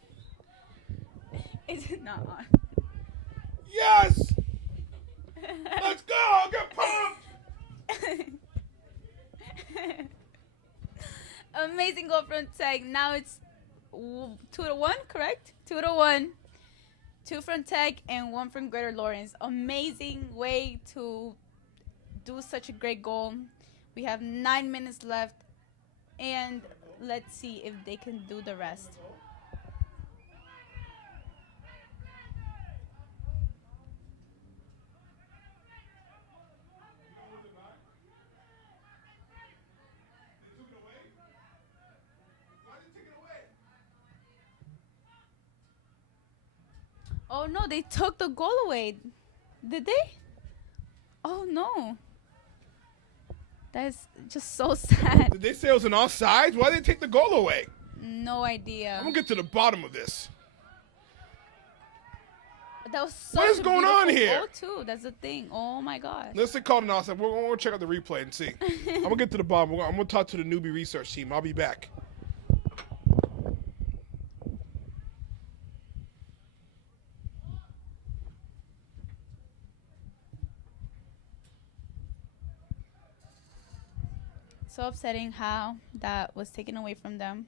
Is it not on? Yes! Let's go! Get pumped! Amazing goal from Tech. Now it's 2-1, correct? 2-1. 2 from Tech and 1 from Greater Lawrence. Amazing way to do such a great goal. We have 9 minutes left, and let's see if they can do the rest. Oh no, they took the goal away. Did they? Oh no. That is just so sad. Did they say it was an offsides? Why did they take the goal away? No idea. I'm going to get to the bottom of this. That was such What is a going on beautiful here? goal too. That's the thing. Oh my god. Let's say called an offside. We're going to check out the replay and see. I'm going to get to the bottom. I'm going to talk to the newbie research team. I'll be back. So upsetting how that was taken away from them.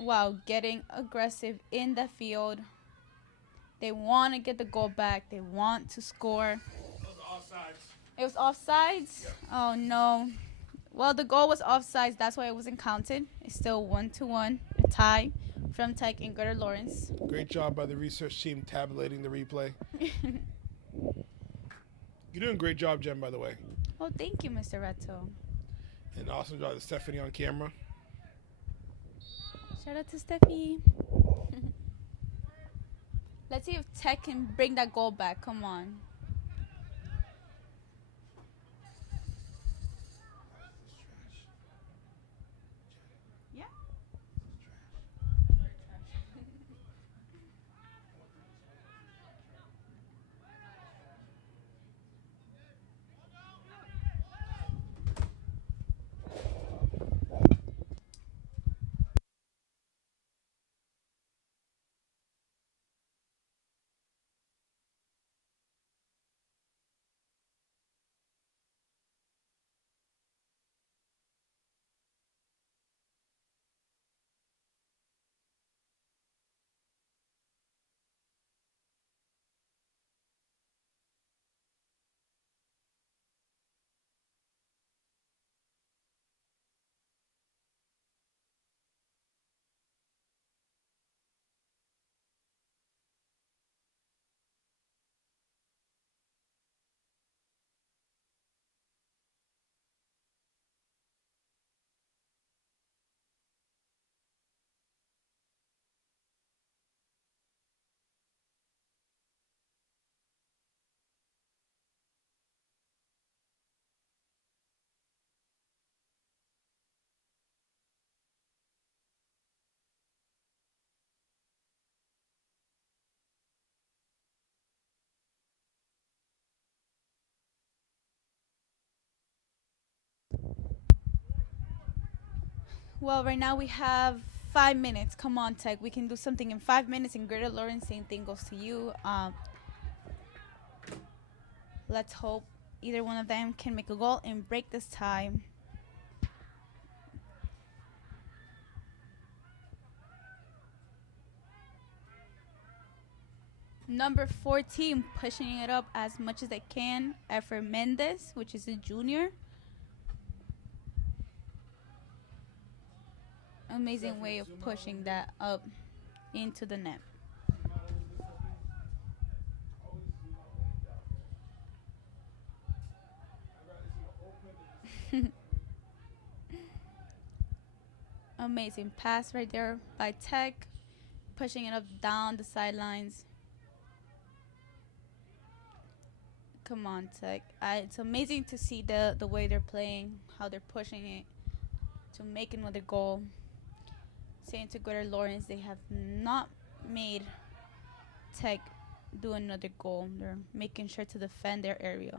Wow, getting aggressive in the field. They want to get the goal back. They want to score. It was offsides? Yeah. Oh, no. Well, the goal was offsides. That's why it wasn't counted. It's still 1-1. A tie from Tech and Greater Lawrence. Great job by the research team tabulating the replay. You're doing a great job, Jen, by the way. Oh, thank you, Mr. Reto. And awesome job to Stephanie on camera. Shout out to Steffi. Let's see if Tech can bring that goal back. Come on. Yeah. Well, right now we have 5 minutes. Come on, Tech. We can do something in 5 minutes. And Greater Lawrence, same thing goes to you. Let's hope either one of them can make a goal and break this tie. Number 14, pushing it up as much as they can. Efra Mendez, which is a junior. Amazing way of pushing that up into the net. Amazing pass right there by Tech, pushing it up down the sidelines. Come on, Tech. It's amazing to see the way they're playing, how they're pushing it to make another goal. Saying to Greater Lawrence, they have not made Tech do another goal. They're making sure to defend their area.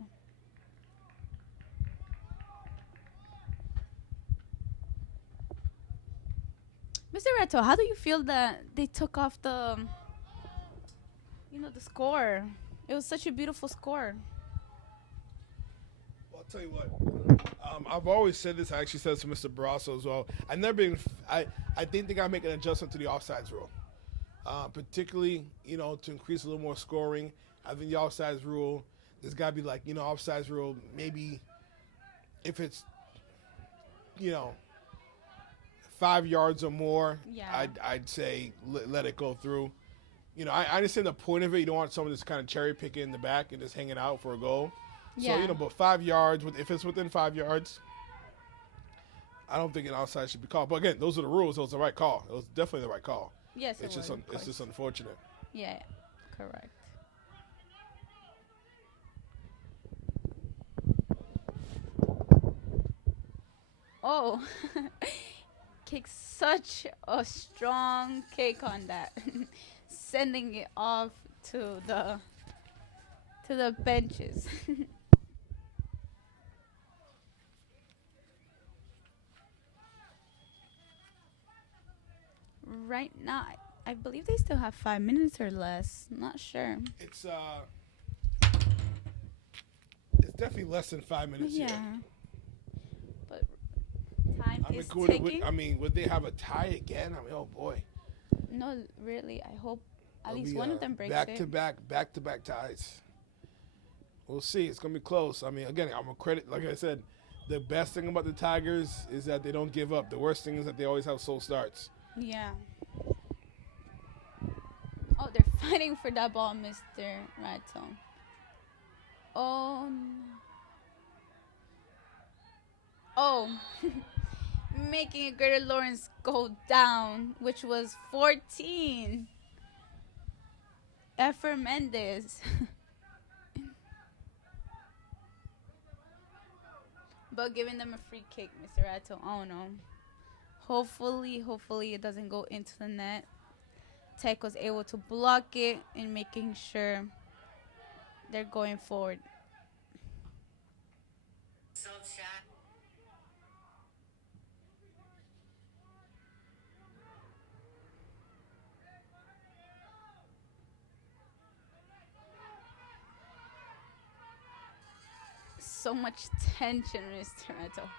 Mr. Reto, how do you feel that they took off the score? It was such a beautiful score. Well, I'll tell you what. I've always said this. I actually said this to Mr. Barrasso as well. I think they got to make an adjustment to the offsides rule, particularly to increase a little more scoring. I think the offsides rule, there's got to be offsides rule. Maybe if it's 5 yards or more, Yeah. I'd say let it go through. I understand the point of it. You don't want someone just kind of cherry picking in the back and just hanging out for a goal. Yeah. So, but 5 yards, if it's within 5 yards, I don't think an outside should be called. But again, those are the rules. It was the right call. It was definitely the right call. Yes, It's just unfortunate. Yeah, correct. Oh, kicked such a strong kick on that, sending it off to the benches. Right now, I believe they still have 5 minutes or less. Not sure. It's definitely less than 5 minutes. Yeah. Here. But time is ticking. Would they have a tie again? Oh boy. No, really. I hope at It'll least be, one of them breaks back it. back to back ties. We'll see. It's gonna be close. Again, I'm gonna credit. Like I said, the best thing about the Tigers is that they don't give up. The worst thing is that they always have slow starts. Yeah. Oh, they're fighting for that ball, Mr. Raton. Oh. Oh. Making Greater Lawrence go down, which was 14. Effer Mendez. But giving them a free kick, Mr. Rato. Oh no. Hopefully it doesn't go into the net. Tech was able to block it and making sure they're going forward. So much tension, Mr. Reto.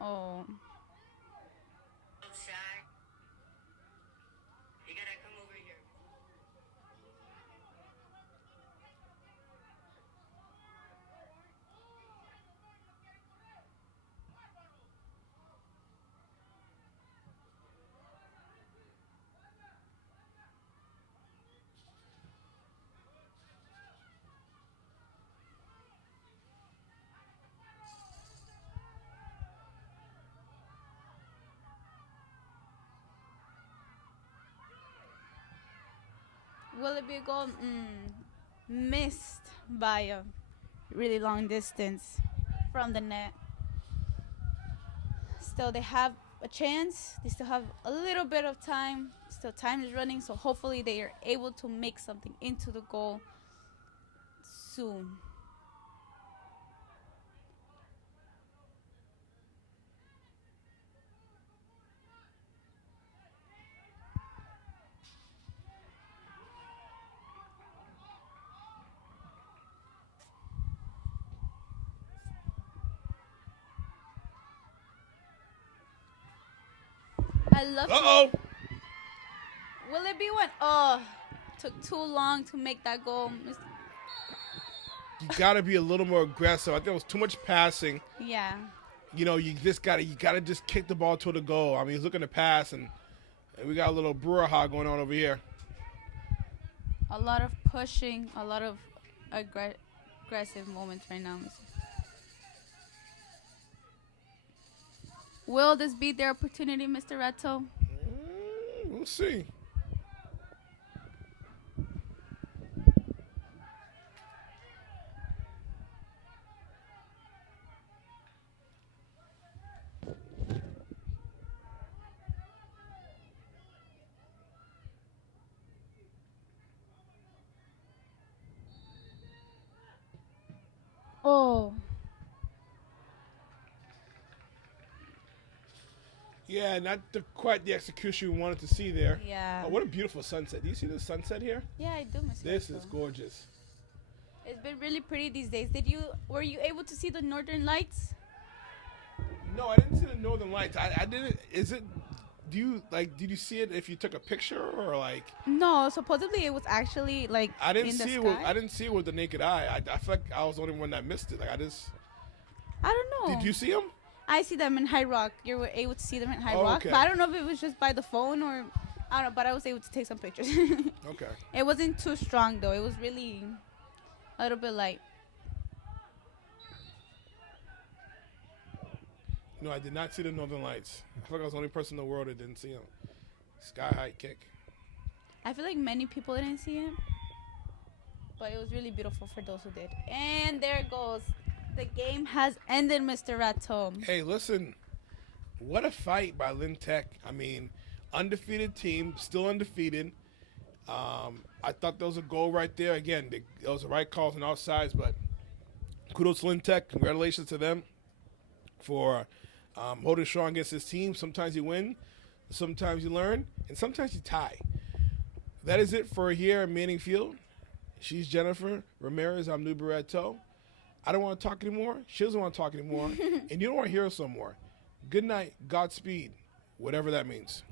Oh. You gotta come over here. Will it be a goal? Missed by a really long distance from the net. Still, they have a chance. They still have a little bit of time. Still, time is running, so hopefully they are able to make something into the goal soon. I love Uh-oh. Will it be one? Oh, took too long to make that goal. You got to be a little more aggressive. I think it was too much passing. Yeah. You gotta just kick the ball to the goal. He's looking to pass, and we got a little brouhaha going on over here. A lot of pushing, a lot of aggressive moments right now, Mr. Will this be their opportunity, Mr. Rato? We'll see. Oh. Yeah, not quite the execution we wanted to see there. Yeah. Oh, what a beautiful sunset. Do you see the sunset here? Yeah, I do, Mr. This Rato. is gorgeous. It's been really pretty these days. Were you able to see the northern lights? No, I didn't see the northern lights. I didn't. Is it? Do you like? Did you see it if you took a picture or like? No, supposedly it was actually like I didn't in the see it. sky. I didn't see it with the naked eye. I feel like I was the only one that missed it. Like I just. I don't know. Did you see them? I see them in High Rock. You were able to see them in High Oh, Rock, okay. but I don't know if it was just by the phone or I don't know. But I was able to take some pictures. Okay. It wasn't too strong though. It was really a little bit light. No, I did not see the northern lights. I feel like I was the only person in the world that didn't see them. Sky high kick. I feel like many people didn't see it, but it was really beautiful for those who did. And there it goes. The game has ended, Mr. Rato. Hey, listen. What a fight by Lynn Tech. I mean, undefeated team, still undefeated. I thought there was a goal right there. Again, there was the right calls on all sides, but kudos to Lynn Tech. Congratulations to them for holding strong against this team. Sometimes you win, sometimes you learn, and sometimes you tie. That is it for here at Manning Field. She's Jennifer Ramirez. I'm New Barreto. I don't want to talk anymore. She doesn't want to talk anymore. And you don't want to hear us no more. Good night. Godspeed. Whatever that means.